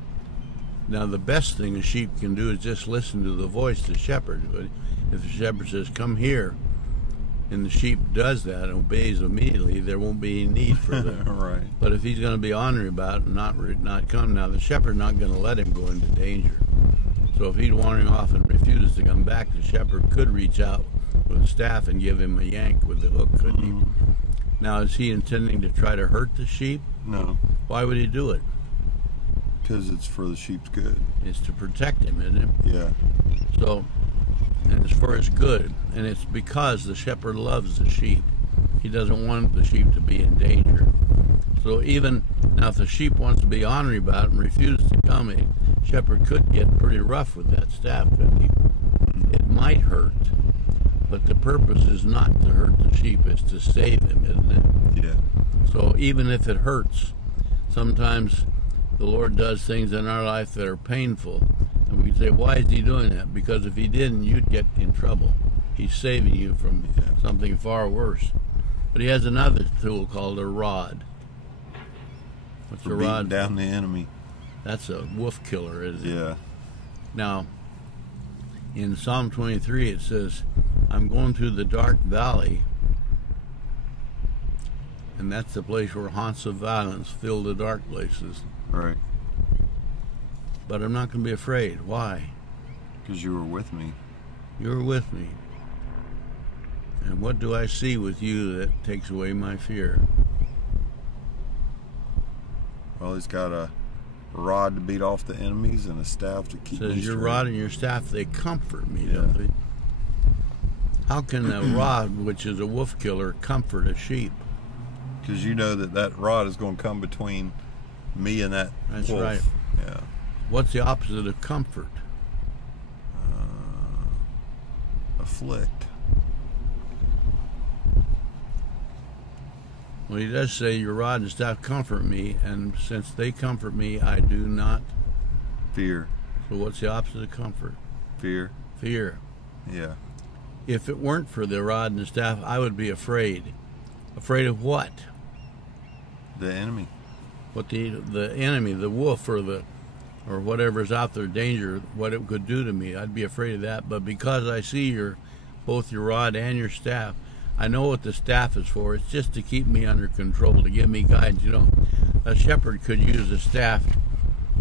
Now, the best thing a sheep can do is just listen to the voice of the shepherd. But if the shepherd says, "Come here," and the sheep does that and obeys immediately, there won't be any need for them. Right. But if he's going to be ornery about it and not come, now the shepherd's not going to let him go into danger. So if he's wandering off and refuses to come back, the shepherd could reach out with a staff and give him a yank with the hook, couldn't he? Now, is he intending to try to hurt the sheep? No, Why would he do it? because it's for the sheep's good. It's to protect him, isn't it? Yeah. So, and it's for his good, and it's because the shepherd loves the sheep. He doesn't want the sheep to be in danger. So even now, if the sheep wants to be ornery about it and refuses to come, a shepherd could get pretty rough with that staff, couldn't he? It might hurt, but the purpose is not to hurt the sheep, it's to save him, isn't it? Yeah. So even if it hurts, sometimes the Lord does things in our life that are painful. And we say, why is he doing that? Because if he didn't, you'd get in trouble. He's saving you from something far worse. But he has another tool called a rod. What's For a beating rod? down the enemy. That's a wolf killer, isn't it? Yeah. Now, in Psalm 23, it says, I'm going through the dark valley. And that's the place where haunts of violence fill the dark places. Right. But I'm not going to be afraid. Why? Because you were with me. You're with me. And what do I see with you that takes away my fear? Well, he's got a rod to beat off the enemies and a staff to It keep me says, your straight. rod and your staff, they comfort me, don't they? How can a rod, which is a wolf killer, comfort a sheep? Because you know that rod is going to come between me and that That's wolf. right. Yeah. What's the opposite of comfort? Afflict. Well, he does say, your rod and staff comfort me, and since they comfort me, I do not. Fear. So what's the opposite of comfort? Fear. Fear. Yeah. If it weren't for the rod and the staff, I would be afraid. Afraid of what? The enemy. What the enemy, the wolf, or whatever's out there, danger, what it could do to me. I'd be afraid of that. But because I see both your rod and your staff, I know what the staff is for. It's just to keep me under control, to give me guidance. You know, a shepherd could use a staff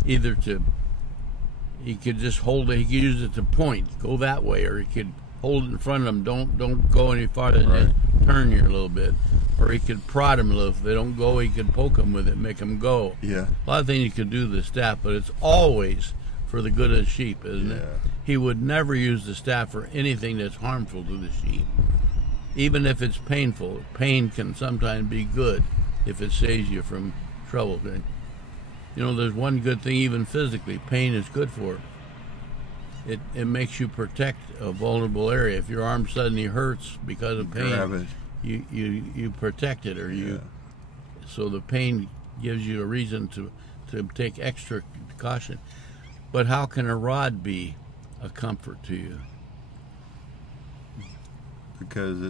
either he could just hold it, he could use it to point, go that way, or he could hold it in front of him, don't go any farther than Right. just turn here a little bit. Or he could prod them a little. If they don't go, he could poke them with it, make them go. Yeah. A lot of things you could do with the staff, but it's always for the good of the sheep, isn't it? Yeah. He would never use the staff for anything that's harmful to the sheep. Even if it's painful, pain can sometimes be good if it saves you from trouble. You know, there's one good thing, even physically, pain is good for it. It makes you protect a vulnerable area. If your arm suddenly hurts because of pain, Grab it. you protect it, or so the pain gives you a reason to take extra caution. But how can a rod be a comfort to you? Because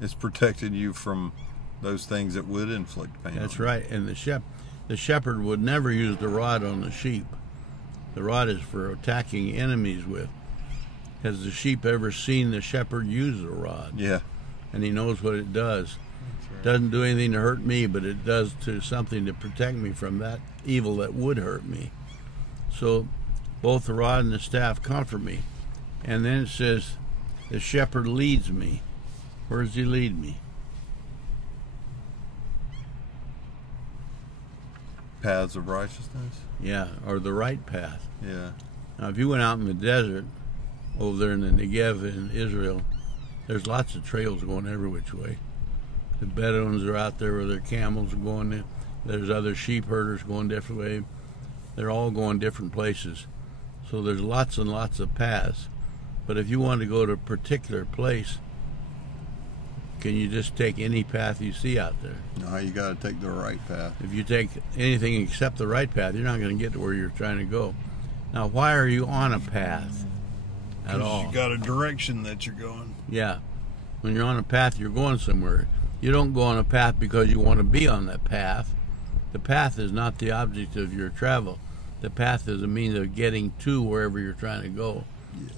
it's protecting you from those things that would inflict pain. That's on you. right. And the shepherd would never use the rod on the sheep. The rod is for attacking enemies with. Has the sheep ever seen the shepherd use a rod? Yeah. And he knows what it does. That's right. Doesn't do anything to hurt me, but it does to something to protect me from that evil that would hurt me. So both the rod and the staff comfort me. And then it says, the shepherd leads me. Where does he lead me? Paths of righteousness. Yeah, or the right path. Yeah. Now, if you went out in the desert, over there in the Negev in Israel, there's lots of trails going every which way. The Bedouins are out there with their camels going in. There's other sheep herders going different way. They're all going different places. So there's lots and lots of paths. But if you want to go to a particular place, can you just take any path you see out there? No, you got to take the right path. If you take anything except the right path, you're not going to get to where you're trying to go. Now, why are you on a path at all? You got a direction that you're going. Yeah. When you're on a path, you're going somewhere. You don't go on a path because you want to be on that path. The path is not the object of your travel. The path is a means of getting to wherever you're trying to go. Yeah.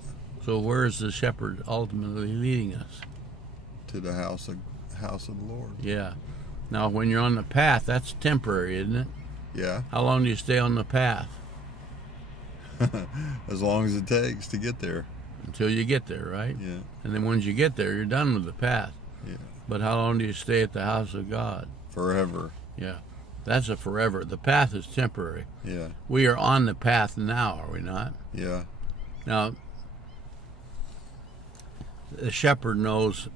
So where is the shepherd ultimately leading us? To the house of the Lord. Yeah. Now, when you're on the path, that's temporary, isn't it? Yeah. How long do you stay on the path? As long as it takes to get there. Until you get there, right? Yeah. And then once you get there, you're done with the path. Yeah. But how long do you stay at the house of God? Forever. Yeah. That's a forever. The path is temporary. Yeah. We are on the path now, are we not? Yeah. Now, the shepherd knows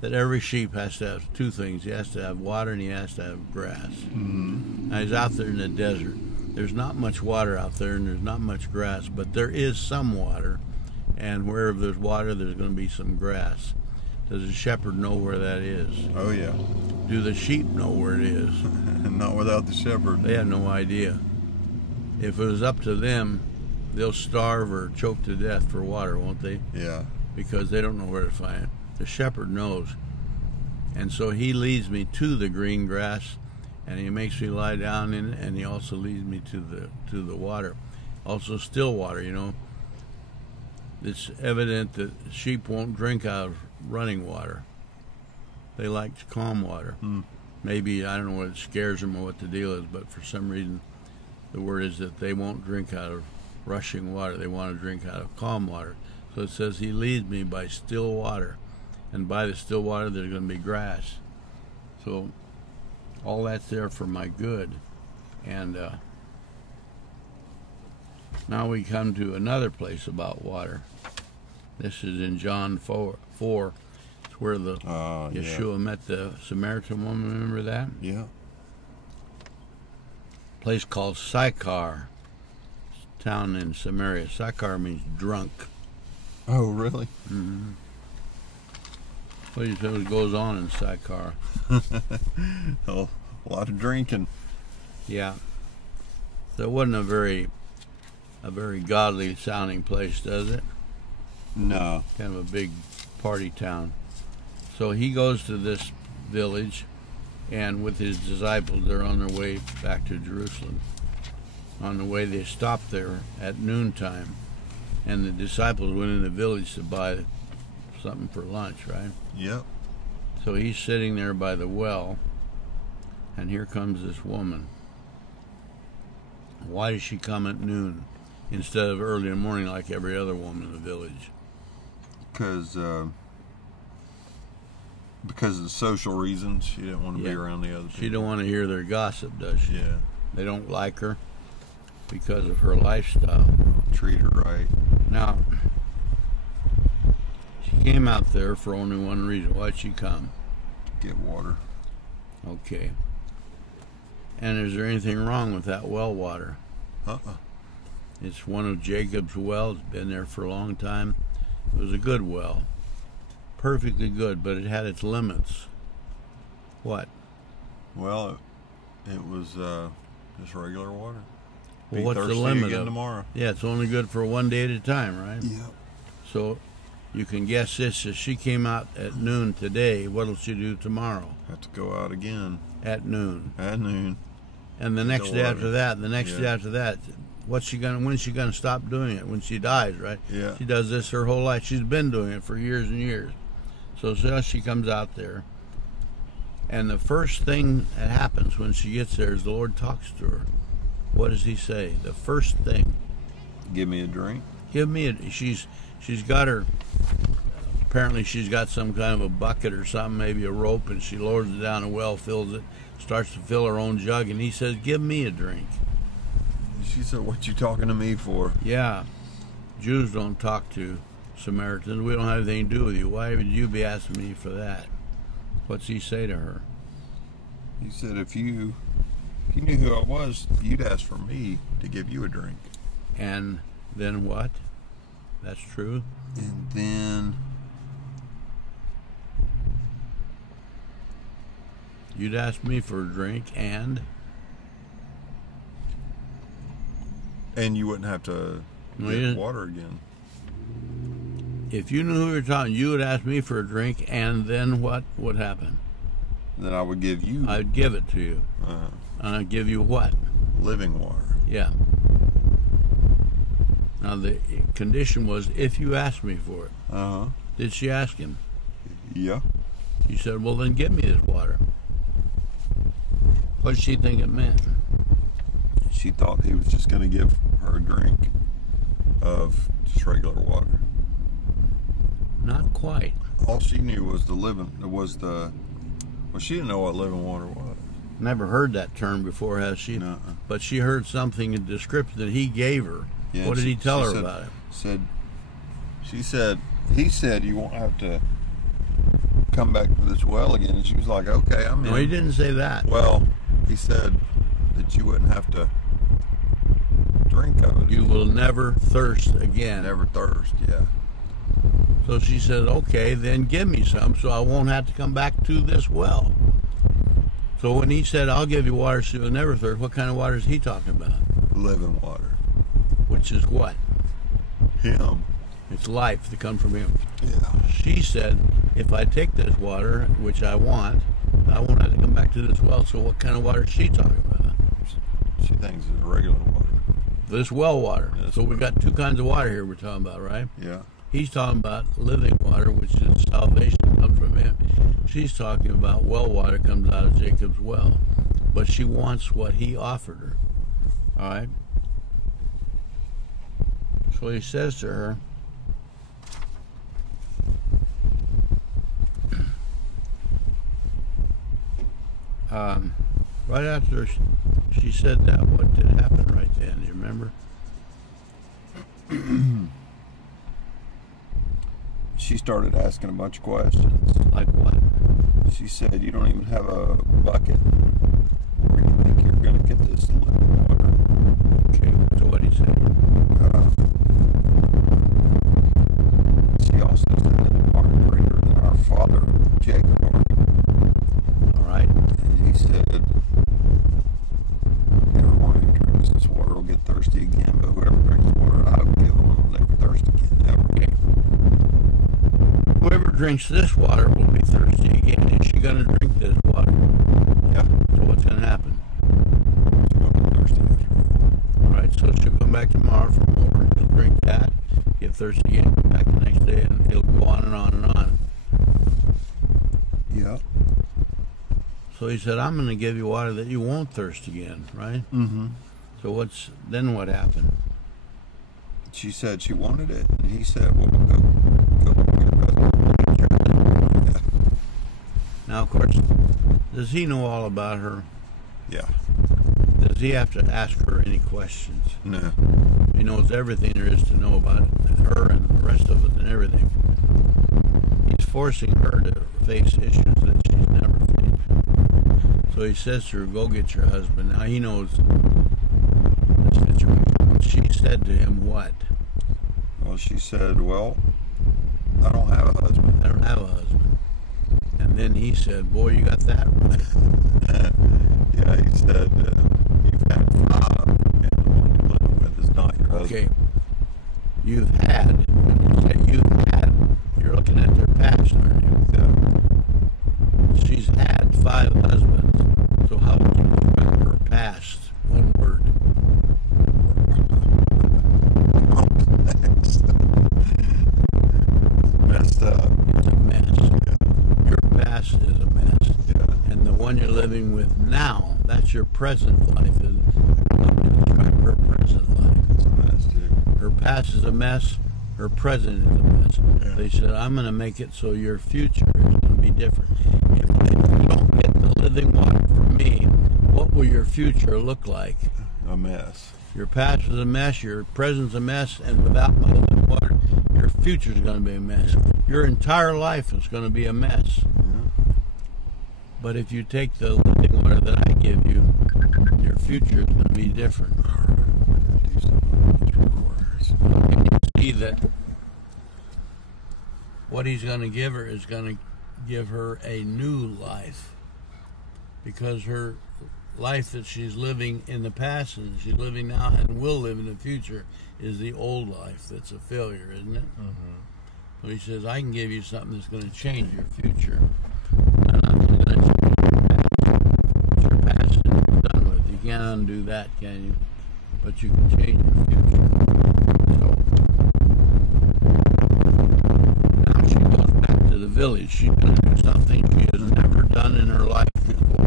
that every sheep has to have two things. He has to have water and he has to have grass. Mm-hmm. Now, he's out there in the desert. There's not much water out there and there's not much grass, but there is some water. And wherever there's water, there's going to be some grass. Does the shepherd know where that is? Oh, yeah. Do the sheep know where it is? Not without the shepherd. They have no idea. If it was up to them, they'll starve or choke to death for water, won't they? Yeah. Because they don't know where to find it. The shepherd knows. And so he leads me to the green grass, and he makes me lie down in it, and he also leads me to the water. Also still water, you know. It's evident that sheep won't drink out of running water. They like calm water. Maybe, I don't know what scares them or what the deal is, but for some reason the word is that they won't drink out of rushing water. They want to drink out of calm water. So it says he leads me by still water. And by the still water there's going to be grass. So all that's there for my good. And now we come to another place about water. This is in John 4. It's where the Yeah. Yeshua met the Samaritan woman. Remember that? Yeah. Place called Sychar, town in Samaria. Sychar means drunk. Oh, really? Mm-hmm. What do you suppose goes on in Sychar? Oh, a lot of drinking. Yeah. So it wasn't a very godly sounding place, does it? No. Kind of a big party town. So he goes to this village, and with his disciples, they're on their way back to Jerusalem. On the way, they stopped there at noontime, and the disciples went in the village to buy something for lunch, right? Yep. So he's sitting there by the well, and here comes this woman. Why does she come at noon instead of early in the morning like every other woman in the village? Because of the social reasons, she didn't want to be around the other people. She don't want to hear their gossip, does she? Yeah. They don't like her because of her lifestyle. Treat her right. Now, she came out there for only one reason. Why'd she come? Get water. Okay. And is there anything wrong with that well water? It's one of Jacob's wells. It's been there for a long time. It was a good well. Perfectly good, but it had its limits. What? Well, it was just regular water. Well, Be what's the thirsty limit again of tomorrow? Yeah, it's only good for one day at a time, right? Yep. So you can guess this. If she came out at noon today, what'll she do tomorrow? Have to go out again. At noon. At noon. And the next day after that, and the next day after that. When's she gonna stop doing it? When she dies, right? Yeah. She does this her whole life. She's been doing it for years and years. So she comes out there, and the first thing that happens when she gets there is the Lord talks to her. What does he say? The first thing. Give me a drink. Give me a. She's got her. Apparently, she's got some kind of a bucket or something, maybe a rope, and she lowers it down a well, fills it, starts to fill her own jug, and he says, "Give me a drink." She said, "What you talking to me for?" Yeah, Jews don't talk to Samaritans. We don't have anything to do with you. Why would you be asking me for that? What's he say to her? He said, if you knew who I was, you'd ask for me to give you a drink. And then what? That's true. And then you'd ask me for a drink, and you wouldn't have to get water again. If you knew who you were talking, you would ask me for a drink, and then what would happen? Then I would give you. I'd give it to you. And I'd give you what? Living water. Yeah. Now the condition was if you asked me for it. Did she ask him? Yeah. He said, well, then give me this water. What did she think it meant? She thought he was just going to give her a drink of just regular water. Not quite. All she knew was well, she didn't know what living water was. Never heard that term before, has she? No. But she heard something, a description that he gave her. Yeah, what did he tell her about it? He said, you won't have to come back to this well again. And she was like, okay, I'm in. No, he didn't say that. Well, he said that you wouldn't have to drink of it. You will never thirst again. Never thirst, yeah. So she said, okay, then give me some so I won't have to come back to this well. So when he said, I'll give you water so you'll never thirst, what kind of water is he talking about? Living water. Which is what? Him. It's life that comes from him. Yeah. She said, if I take this water, which I want, I won't have to come back to this well. So what kind of water is she talking about? She thinks it's regular water. This well water. Yeah, so we've got two kinds of water here we're talking about, right? Yeah. He's talking about living water, which is salvation that comes from him. She's talking about well water comes out of Jacob's well. But she wants what he offered her. All right? So he says to her, right after she said that, what did happen right then? Do you remember? she started asking a bunch of questions. Like what? She said, "You don't even have a bucket. Where do you think you're going to get this living water?" Okay, so what he said? She also said, "Are greater than our father Jacob are you?" All right. And he said, "Everyone who drinks this water will get thirsty again, but whoever drinks the water I will give him will never thirst again." Never. Okay. Whoever drinks this water will be thirsty again. Is she going to drink this water? Yeah. So what's going to happen? She'll get thirsty again. All right, so she'll come back tomorrow for more. He'll drink that, get thirsty again, come back the next day, and it'll go on and on and on. Yeah. So he said, I'm going to give you water that you won't thirst again, right? Mm-hmm. So then what happened? She said she wanted it, and he said, "Well, go get your husband." Yeah. Now, of course, does he know all about her? Yeah. Does he have to ask her any questions? No. He knows everything there is to know about her and the rest of it and everything. He's forcing her to face issues that she's never faced. So he says to her, "Go get your husband." Now he knows the situation. She said to him, what? Well, she said, "Well, I don't have a husband." I don't have a husband. And then he said, boy, you got that right. Yeah, he said, "You've had 5, and the one you're living with is not your husband." Okay. You've had, when you say you've had, you're looking at their past, aren't you? Yeah. She's had 5 husbands. So how would you describe her past? One word. Messed up. It's a mess. Yeah. Your past is a mess. Yeah. And the one you're living with now, that's your present life. And how would you describe her present life? It's a mess, too. Her past is a mess. Her present is a mess. Yeah. They said, I'm going to make it so your future is going to be different. If you don't get the living water from me, what will your future look like? A mess. Your past is a mess, your present's a mess, and without my living water, your future's going to be a mess. Your entire life is going to be a mess. Yeah. But if you take the living water that I give you, your future is going to be different. Do something with these recorders. So can you see that what he's going to give her is going to give her a new life? Because her life that she's living in the past and she's living now and will live in the future is the old life that's a failure, isn't it? Mm-hmm. So he says, I can give you something that's going to change your future. And I'm going to change your past is done with. You can't undo that, can you? But you can change your future. So now she goes back to the village. She's going to do something she has never done in her life before.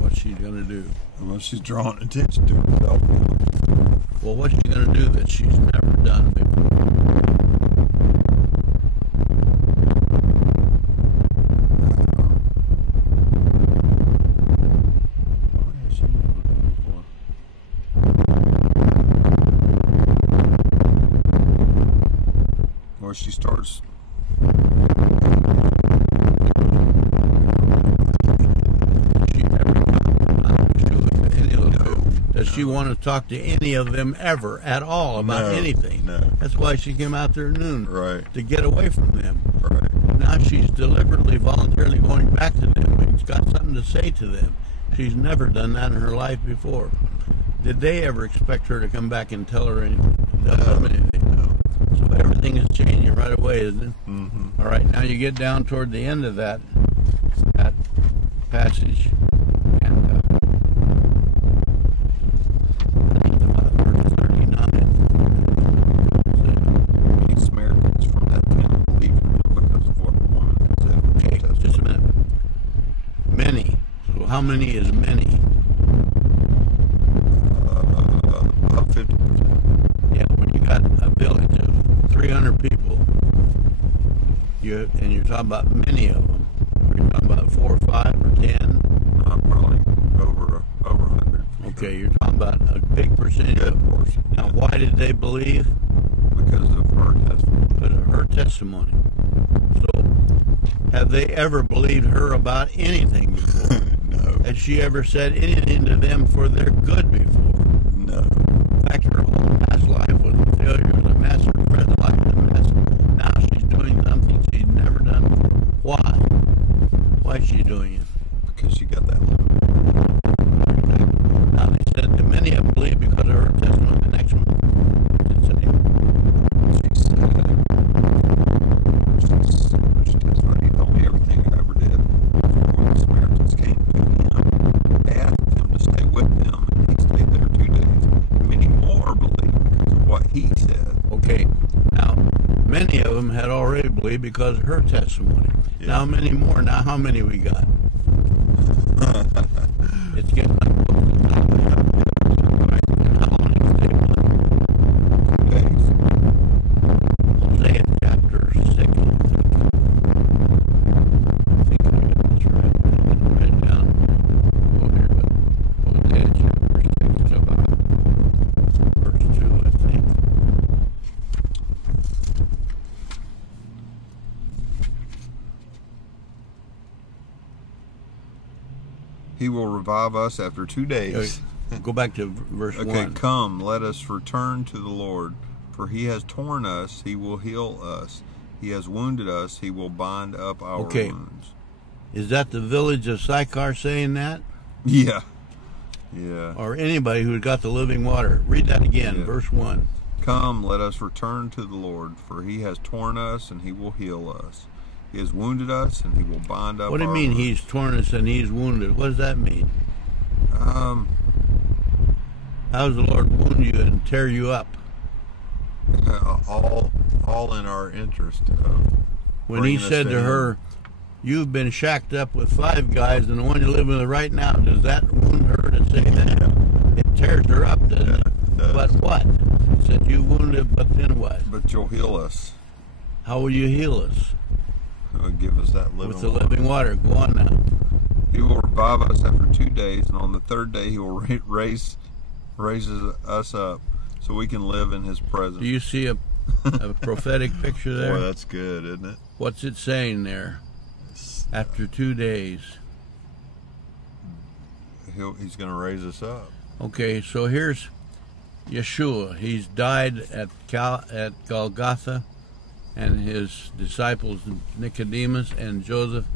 What's she going to do? Well, she's drawing attention to herself. Well, what's she going to do that she's never done before? Well, she starts. Does she want to talk to any of them ever at all about anything? No. That's why she came out there at noon. Right. To get away from them. Right. Now she's deliberately, voluntarily going back to them. She's got something to say to them. She's never done that in her life before. Did they ever expect her to come back and tell her anything? Tell them anything? No. So everything is changing right away, isn't it? Mm-hmm. All right, now you get down toward the end of that passage, and I think it's about verse 39. Many Samaritans from that town believed in him because of what the woman had said. Okay, just a minute. Many. So how many is many? About 50%. Yeah, when you got a village of 300 people, and you're talking about many of them. Are you talking about 4 or 5 or 10? Probably over 100. Okay, you're talking about a big percentage Good of them. portion. Now, why did they believe? because of her testimony. Because of her testimony. So, have they ever believed her about anything before? No. Has she ever said anything to them for their good before? No. In fact, her whole past life was a failure, it was a mess. Her present life is a mess. Now she's doing something she's never done before. Why? Why is she doing it? Because she got that little. Now they said that many have believed because of her testimony. The next one. She testified, he told me everything I ever did. When the Samaritans came to him, they asked him to stay with them, and he stayed there 2 days. Many more believed because of what he said. Okay, now many of them had already believed because of her testimony. Yeah. Now many more. Now how many we got? It's getting like how long did it stay with them? 2 days. Hosea chapter 6. I think I got this right. I didn't write it down over here, but Hosea chapter 6 about verse 2, I think. He will revive us after 2 days. Go back to verse Okay, 1. come, let us return to the Lord. For he has torn us, he will heal us. He has wounded us, he will bind up our wounds. Is that the village of Sychar saying that? Yeah. Yeah. Or anybody who's got the living water? Read that again, Yeah. verse 1. Come, let us return to the Lord, for he has torn us, and he will heal us. He has wounded us, and he will bind up What do you our mean wounds. he's torn us and he's wounded? What does that mean? Um, How does the Lord wound you and tear you up? all in our interest. When he bringing us said to him. her, you've been shacked up with 5 guys and the one you're living with right now, does that wound her to say that? It tears her up, doesn't it? It does. But what? It said you wounded, but then what? But you'll heal us. How will you heal us? Give us that living With the water. living water. Go on now. He will revive us after 2 days, and on the 3rd day he will raises us up, so we can live in his presence. Do you see a prophetic picture there? Boy, that's good, isn't it? What's it saying there? After 2 days. He's going to raise us up. Okay, so here's Yeshua. He's died at Golgotha, and his disciples Nicodemus and Joseph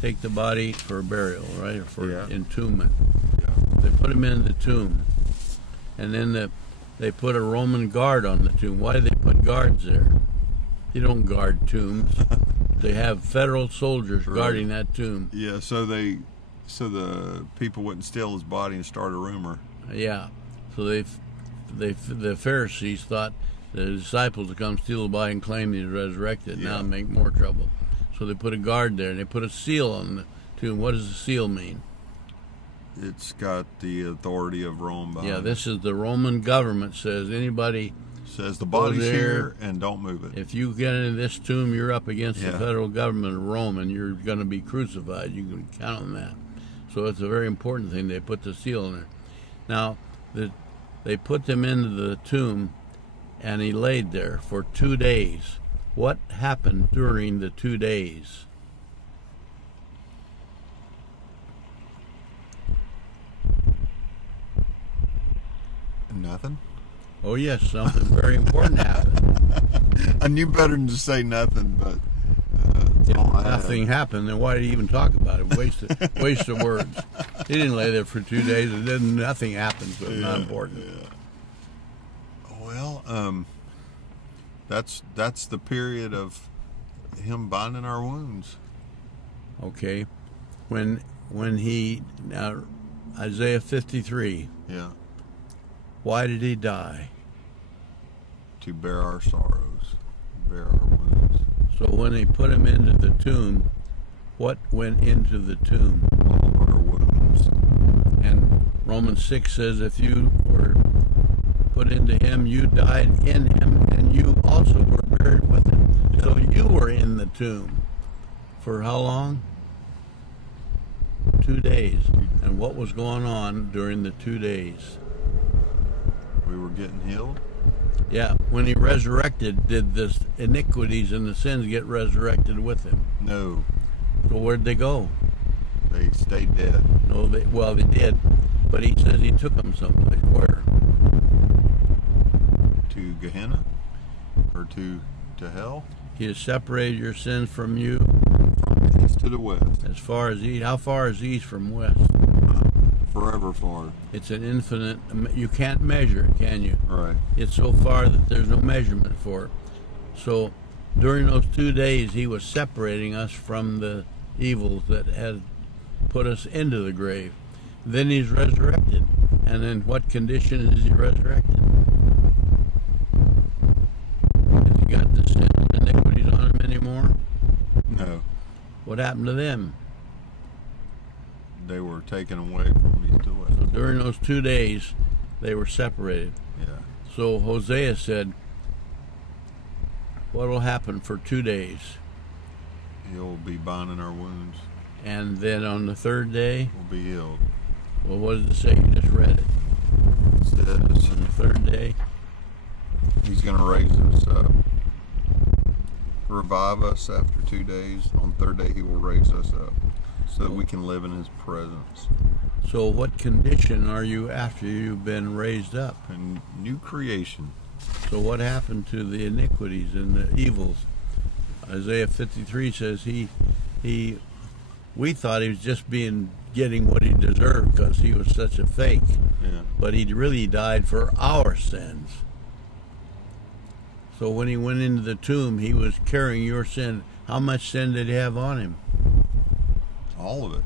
take the body for burial, right, or for entombment. Yeah. They put him in the tomb, and then they put a Roman guard on the tomb. Why do they put guards there? They don't guard tombs. They have federal soldiers guarding that tomb. Yeah, so the people wouldn't steal his body and start a rumor. Yeah, so the Pharisees thought the disciples would come steal the body and claim he's resurrected. Now and make more trouble. So they put a guard there, and they put a seal on the tomb. What does the seal mean? It's got the authority of Rome behind it. This is the Roman government says anybody Says the body's there, here and don't move it. if you get into this tomb, you're up against the Yeah. federal government of Rome, and you're going to be crucified. You can count on that. So it's a very important thing. They put the seal in there. Now, they put them into the tomb, and he laid there for 2 days. What happened during the 2 days? Nothing? Oh, yes, something very important happened. I knew better than to say nothing, but that's all I had. Nothing happened, then why did he even talk about it? Waste of words. He didn't lay there for 2 days. It didn't. Nothing happened, so it's not important. Well, that's the period of him binding our wounds. Okay, when he now Isaiah 53. Yeah. Why did he die? To bear our sorrows, bear our wounds. So when they put him into the tomb, what went into the tomb? All our wounds. And Romans 6 says if you were put into him, you died in him, and you also were buried with him. So you were in the tomb. For how long? 2 days. And what was going on during the 2 days? We were getting healed. Yeah, when he resurrected, did the iniquities and the sins get resurrected with him? No, So where'd they go? they stayed dead. No, they did, but he says he took them someplace. Where? To Gehenna? Or to hell? He has separated your sins from you From the east to the west. as far as east. How far is east from west? Forever far. It's an infinite. You can't measure it, can you? Right. It's so far that there's no measurement for it. So during those 2 days, he was separating us from the evils that had put us into the grave. Then he's resurrected. And in what condition is he resurrected? Has he got the sin and iniquities on him anymore? No. What happened to them? They were taken away from east to west. So during those 2 days, they were separated. Yeah. So Hosea said, what will happen for 2 days? He'll be binding our wounds. And then on the third day, We'll be healed. well, what does it say? You just read it. It says On the third day, he's going to raise us up. Revive us after 2 days. On the third day, he will raise us up so that we can live in his presence. so what condition are you after you've been raised up? And new creation. So what happened to the iniquities and the evils? Isaiah 53 says we thought he was just getting what he deserved because he was such a fake. Yeah. But he really died for our sins. So when he went into the tomb, he was carrying your sin. How much sin did he have on him? All of it.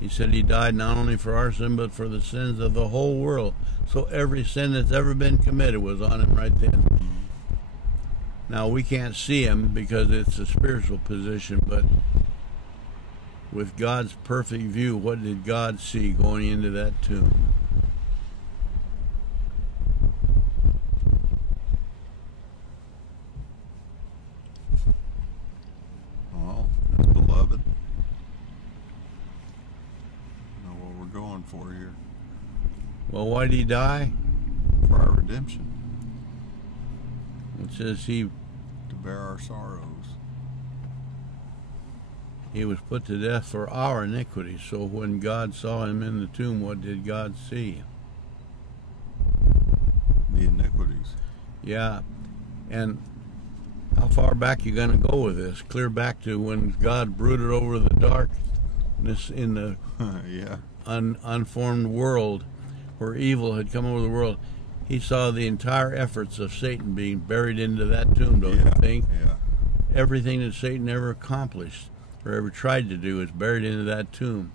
He said he died not only for our sin, but for the sins of the whole world. So every sin that's ever been committed was on him right then. Now, we can't see him because it's a spiritual position, but with God's perfect view, what did God see going into that tomb? Well, his beloved. Know what we're going for here. Well, why did he die? For our redemption. It says he To bear our sorrows. was put to death for our iniquities. So when God saw him in the tomb, what did God see? The iniquities. Yeah. And how far back you going to go with this? Clear back to when God brooded over the darkness in the Yeah. unformed world where evil had come over the world. He saw the entire efforts of Satan being buried into that tomb, don't you think? Yeah. Everything that Satan ever accomplished or ever tried to do is buried into that tomb.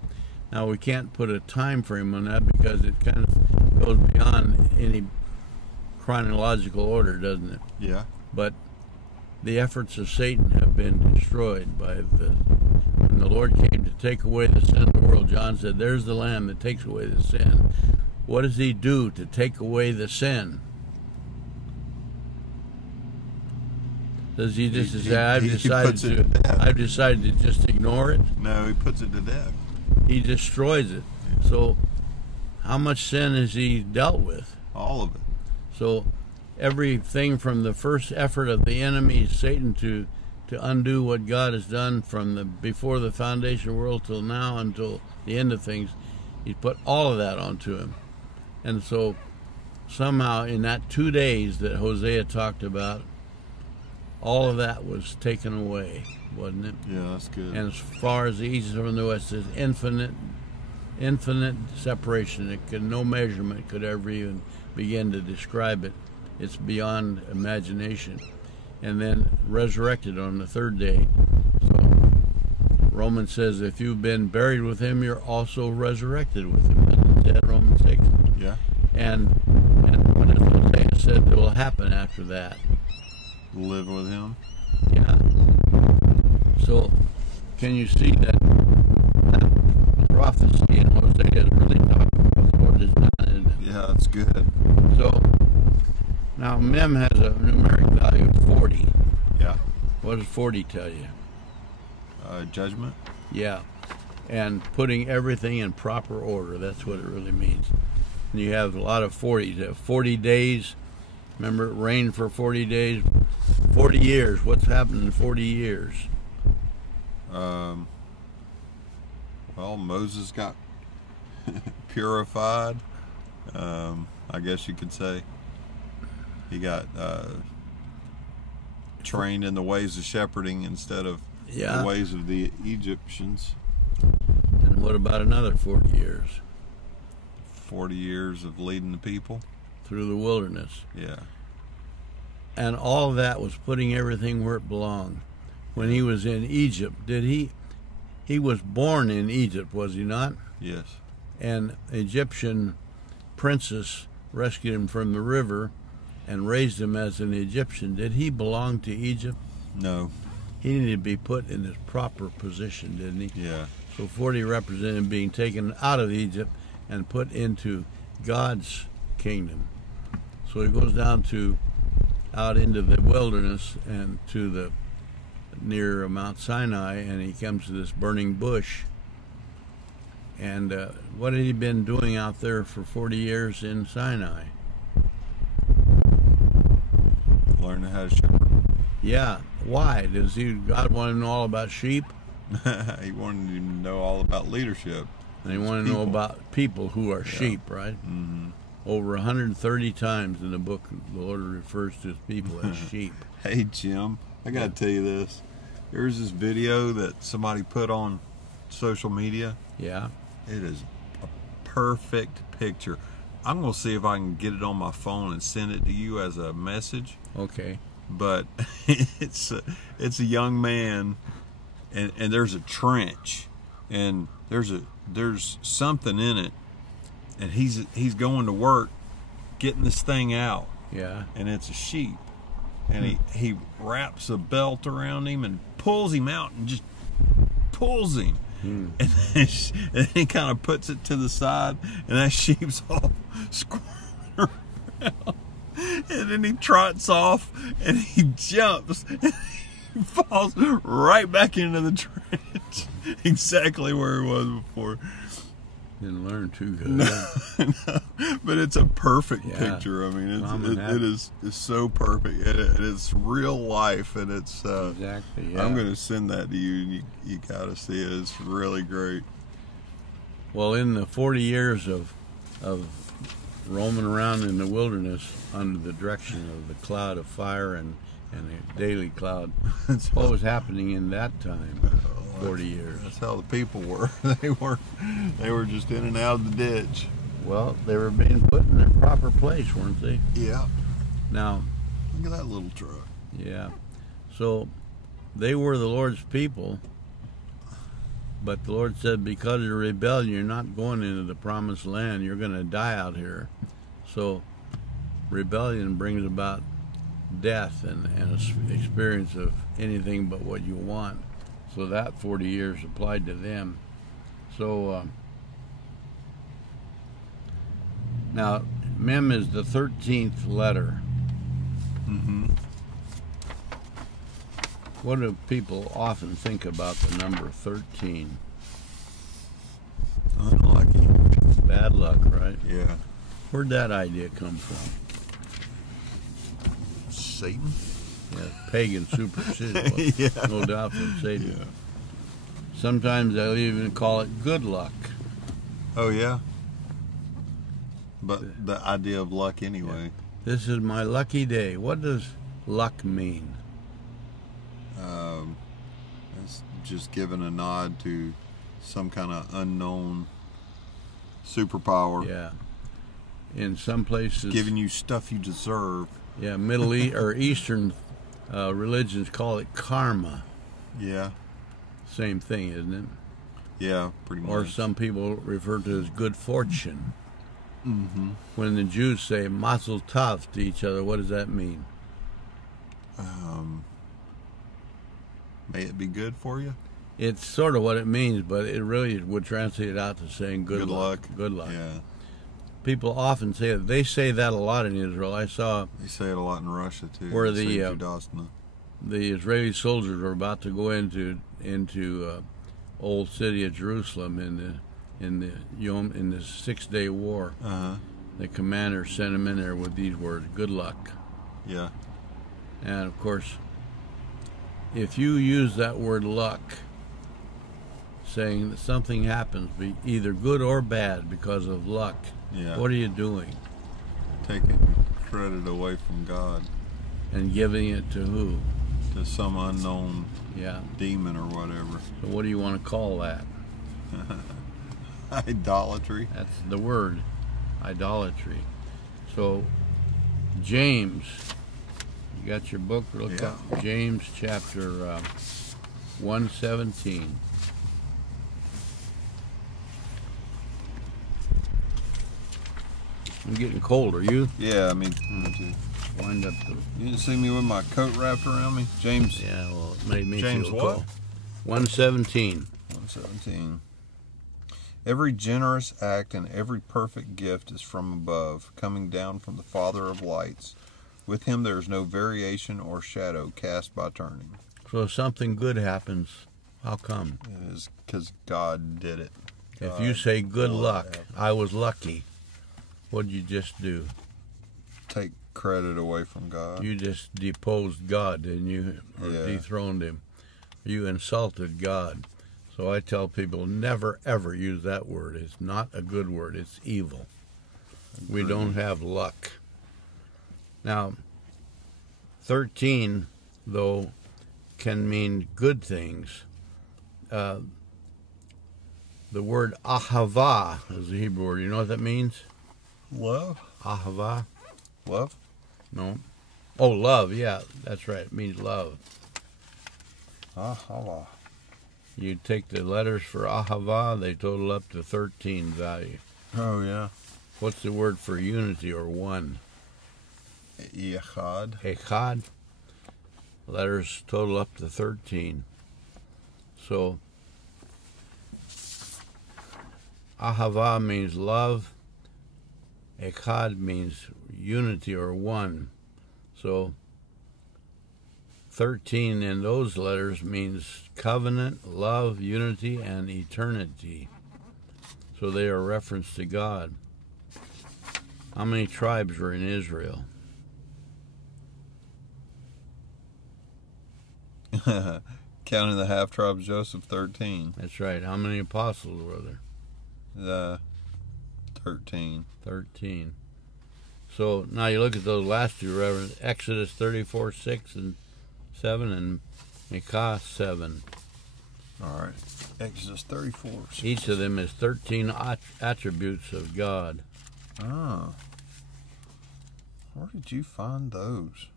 Now, we can't put a time frame on that because it kind of goes beyond any chronological order, doesn't it? Yeah. But the efforts of Satan have been destroyed by when the Lord came to take away the sin of the world. John said, there's the Lamb that takes away the sin. What does he do to take away the sin? Does he just say, I've decided to just ignore it? No, he puts it to death. He destroys it. Yeah. So how much sin has he dealt with? All of it. So everything from the first effort of the enemy, Satan, to undo what God has done from before the foundation of the world till now until the end of things, he put all of that onto him. And so somehow in that 2 days that Hosea talked about, all of that was taken away, wasn't it? Yeah, that's good. And as far as the east is from the west, there's infinite separation. No measurement could ever even begin to describe it. It's beyond imagination. And then resurrected on the third day. So Romans says, if you've been buried with him, you're also resurrected with him. Isn't that Romans 6? Yeah. And what does Hosea said that will happen after that? Live with him. Yeah. So, can you see that prophecy in Hosea is really talking about what the Lord has done, isn't it? Yeah, that's good. So, now Mem has a numeric value of 40. Yeah. What does 40 tell you? Judgment. Yeah. And putting everything in proper order. That's what it really means. And you have a lot of 40s. You have 40 days. Remember, it rained for 40 days, 40 years. What's happened in 40 years? Well, Moses got purified. I guess you could say he got trained in the ways of shepherding instead of the ways of the Egyptians. And what about another 40 years? 40 years of leading the people through the wilderness. Yeah. And all of that was putting everything where it belonged. When he was in Egypt, he was born in Egypt, was he not? Yes. An Egyptian princess rescued him from the river and raised him as an Egyptian. Did he belong to Egypt? No. He needed to be put in his proper position, didn't he? Yeah. So 40 represented being taken out of Egypt and put into God's kingdom. So he goes down out into the wilderness and to the near Mount Sinai, and he comes to this burning bush. And what had he been doing out there for 40 years in Sinai? Learning how to shepherd. Yeah. Why? God want him to know all about sheep? He wanted him to know all about leadership. And he wanted to know about people who are sheep, right? Mm-hmm. Over 130 times in the book, the Lord refers to his people as sheep. Hey, Jim, I got to tell you this. There's this video that somebody put on social media. Yeah. It is a perfect picture. I'm going to see if I can get it on my phone and send it to you as a message. Okay. But it's a young man, and there's a trench, and there's something in it, and he's going to work getting this thing out. Yeah. And it's a sheep, and he wraps a belt around him and pulls him out and just pulls him. And then he kind of puts it to the side, and that sheep's all squirming around. And then he trots off, and he jumps, and he falls right back into the trench, exactly where he was before. Didn't learn too good. No, but it's a perfect picture. I mean, it's so perfect. It's real life, and it's exactly. Yeah. I'm going to send that to you. You got to see it. It's really great. Well, in the 40 years of roaming around in the wilderness under the direction of the cloud of fire and the daily cloud, what was happening in that time? 40 years. That's how the people were. They were just in and out of the ditch. Well, they were being put in their proper place, weren't they? Yeah. Now, look at that little truck. Yeah. So they were the Lord's people, but the Lord said, because of your rebellion, you're not going into the promised land. You're going to die out here. So rebellion brings about death and an experience of anything but what you want. So that 40 years applied to them. So now Mem is the 13th letter. Mm-hmm. What do people often think about the number 13? Unlucky. Bad luck, right? Yeah. Where'd that idea come from? Satan? Yeah, pagan superstition. Yeah. No doubt from Satan. Yeah. Sometimes they'll even call it good luck. Oh, yeah? But the idea of luck anyway. This is my lucky day. What does luck mean? It's just giving a nod to some kind of unknown superpower. Yeah. In some places, giving you stuff you deserve. Yeah, Middle East or Eastern religions call it karma. Yeah. Same thing, isn't it? Yeah, pretty much. Or some people refer to it as good fortune. Mm-hmm. When the Jews say mazel tov to each other, what does that mean? May it be good for you? It's sort of what it means, but it really would translate it out to saying good luck. Good luck. Yeah. People often say that. They say that a lot in Israel. I saw. They say it a lot in Russia too. Where the Israeli soldiers were about to go into old city of Jerusalem in the 6-day war. Uh-huh. The commander sent them in there with these words: "Good luck." Yeah. And of course, if you use that word luck, saying that something happens, be either good or bad because of luck, Yeah. what are you doing? Taking credit away from God And giving it to who? to some unknown Yeah. demon or whatever. So what do you want to call that? Idolatry. That's the word, idolatry. So, James, you got your book? Look Yeah. up James chapter 1:17. I'm getting cold. Are you? Yeah, I mean, Wind up the. you didn't see me with my coat wrapped around me? James Yeah, well, it made me James feel what? cold. 1:17. 1:17. Every generous act and every perfect gift is from above, coming down from the Father of lights. With him there is no variation or shadow cast by turning. So if something good happens, how come? It is because God did it. If you say good God luck, happened. I was lucky, what'd you just do? Take credit away from God. You just deposed God, didn't you? Or Yeah. dethroned him. You insulted God. So I tell people, never ever use that word. It's not a good word. It's evil. We don't have luck. Now, 13, though, can mean good things. The word ahava is the Hebrew word. You know what that means? Love? Ahava? Love? No. Oh, love. Yeah, that's right. It means love. Ahava. You take the letters for ahava, they total up to 13 value. Oh, yeah. What's the word for unity or one? Echad. Echad. Letters total up to 13. So, ahava means love. Echad means unity or one. So, 13 in those letters means covenant, love, unity, and eternity. So they are a reference to God. How many tribes were in Israel? Counting the half tribe of Joseph, 13. That's right. How many apostles were there? 13. 13. So now you look at those last two references, Exodus 34:6 and 7, and Micah 7. All right. Exodus 34. Each of them is 13 attributes of God. Ah. Where did you find those?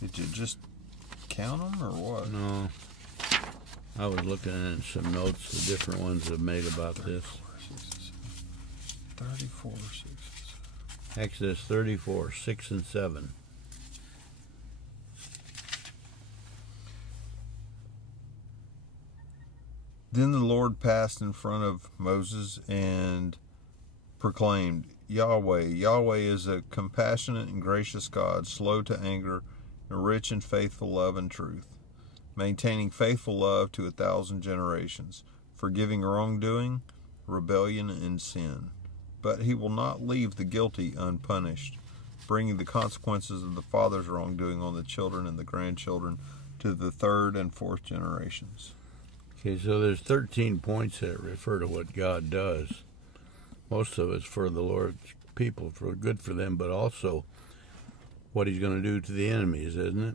Did you just count them or what? No, I was looking at some notes the different ones have made about this. 34, 6. Exodus 34:6 and 7. Then the Lord passed in front of Moses and proclaimed, Yahweh, Yahweh is a compassionate and gracious God, slow to anger and rich in faithful love and truth, maintaining faithful love to 1,000 generations, forgiving wrongdoing, rebellion, and sin. But he will not leave the guilty unpunished, bringing the consequences of the father's wrongdoing on the children and the grandchildren to the third and fourth generations. Okay, so there's 13 points that refer to what God does. Most of it's for the Lord's people, for good for them, but also what he's going to do to the enemies, isn't it?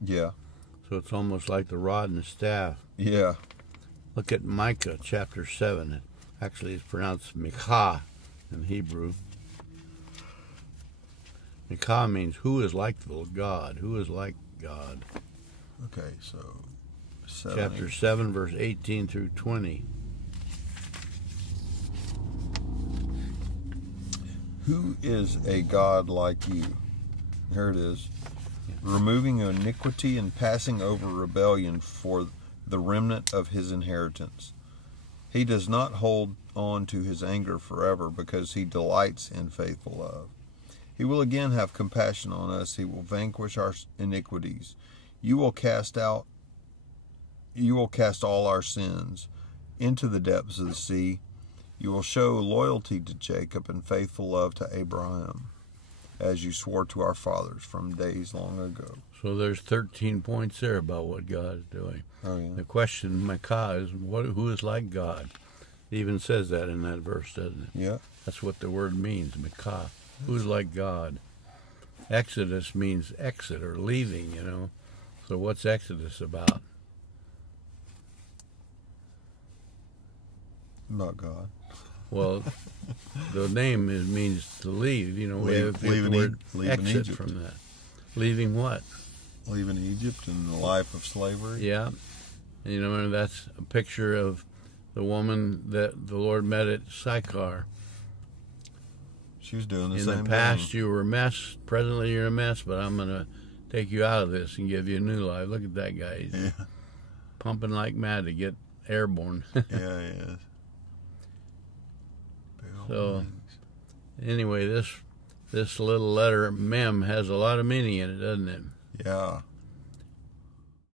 Yeah. So it's almost like the rod and the staff. Yeah. Look at Micah chapter 7. Actually, it's pronounced Micah in Hebrew. Micah means who is like the God? Who is like God? Okay, so 7, Chapter 7, verse 18 through 20. Who is a God like you? Here it is. Removing iniquity and passing over rebellion for the remnant of his inheritance. He does not hold on to his anger forever because he delights in faithful love. He will again have compassion on us. He will vanquish our iniquities. You will cast all our sins into the depths of the sea. You will show loyalty to Jacob and faithful love to Abraham. as you swore to our fathers from days long ago. So there's 13 points there about what God is doing. Oh, yeah. The question, Makah, is who is like God? It even says that in that verse, doesn't it? Yeah. That's what the word means, Makah. Who's like God? Exodus means exit or leaving, you know. So what's Exodus about? Not God. Well, the name means to leave. You know, we have the word leaving exit Egypt. from that. Leaving what? Leaving Egypt and the life of slavery. Yeah. And, you know, and that's a picture of the woman that the Lord met at Sychar. She was doing the In same the past, thing. you were a mess. Presently, you're a mess, but I'm going to take you out of this and give you a new life. Look at that guy. He's Yeah. pumping like mad to get airborne. Yeah, yeah. So, anyway, this little letter, Mem, has a lot of meaning in it, doesn't it? Yeah.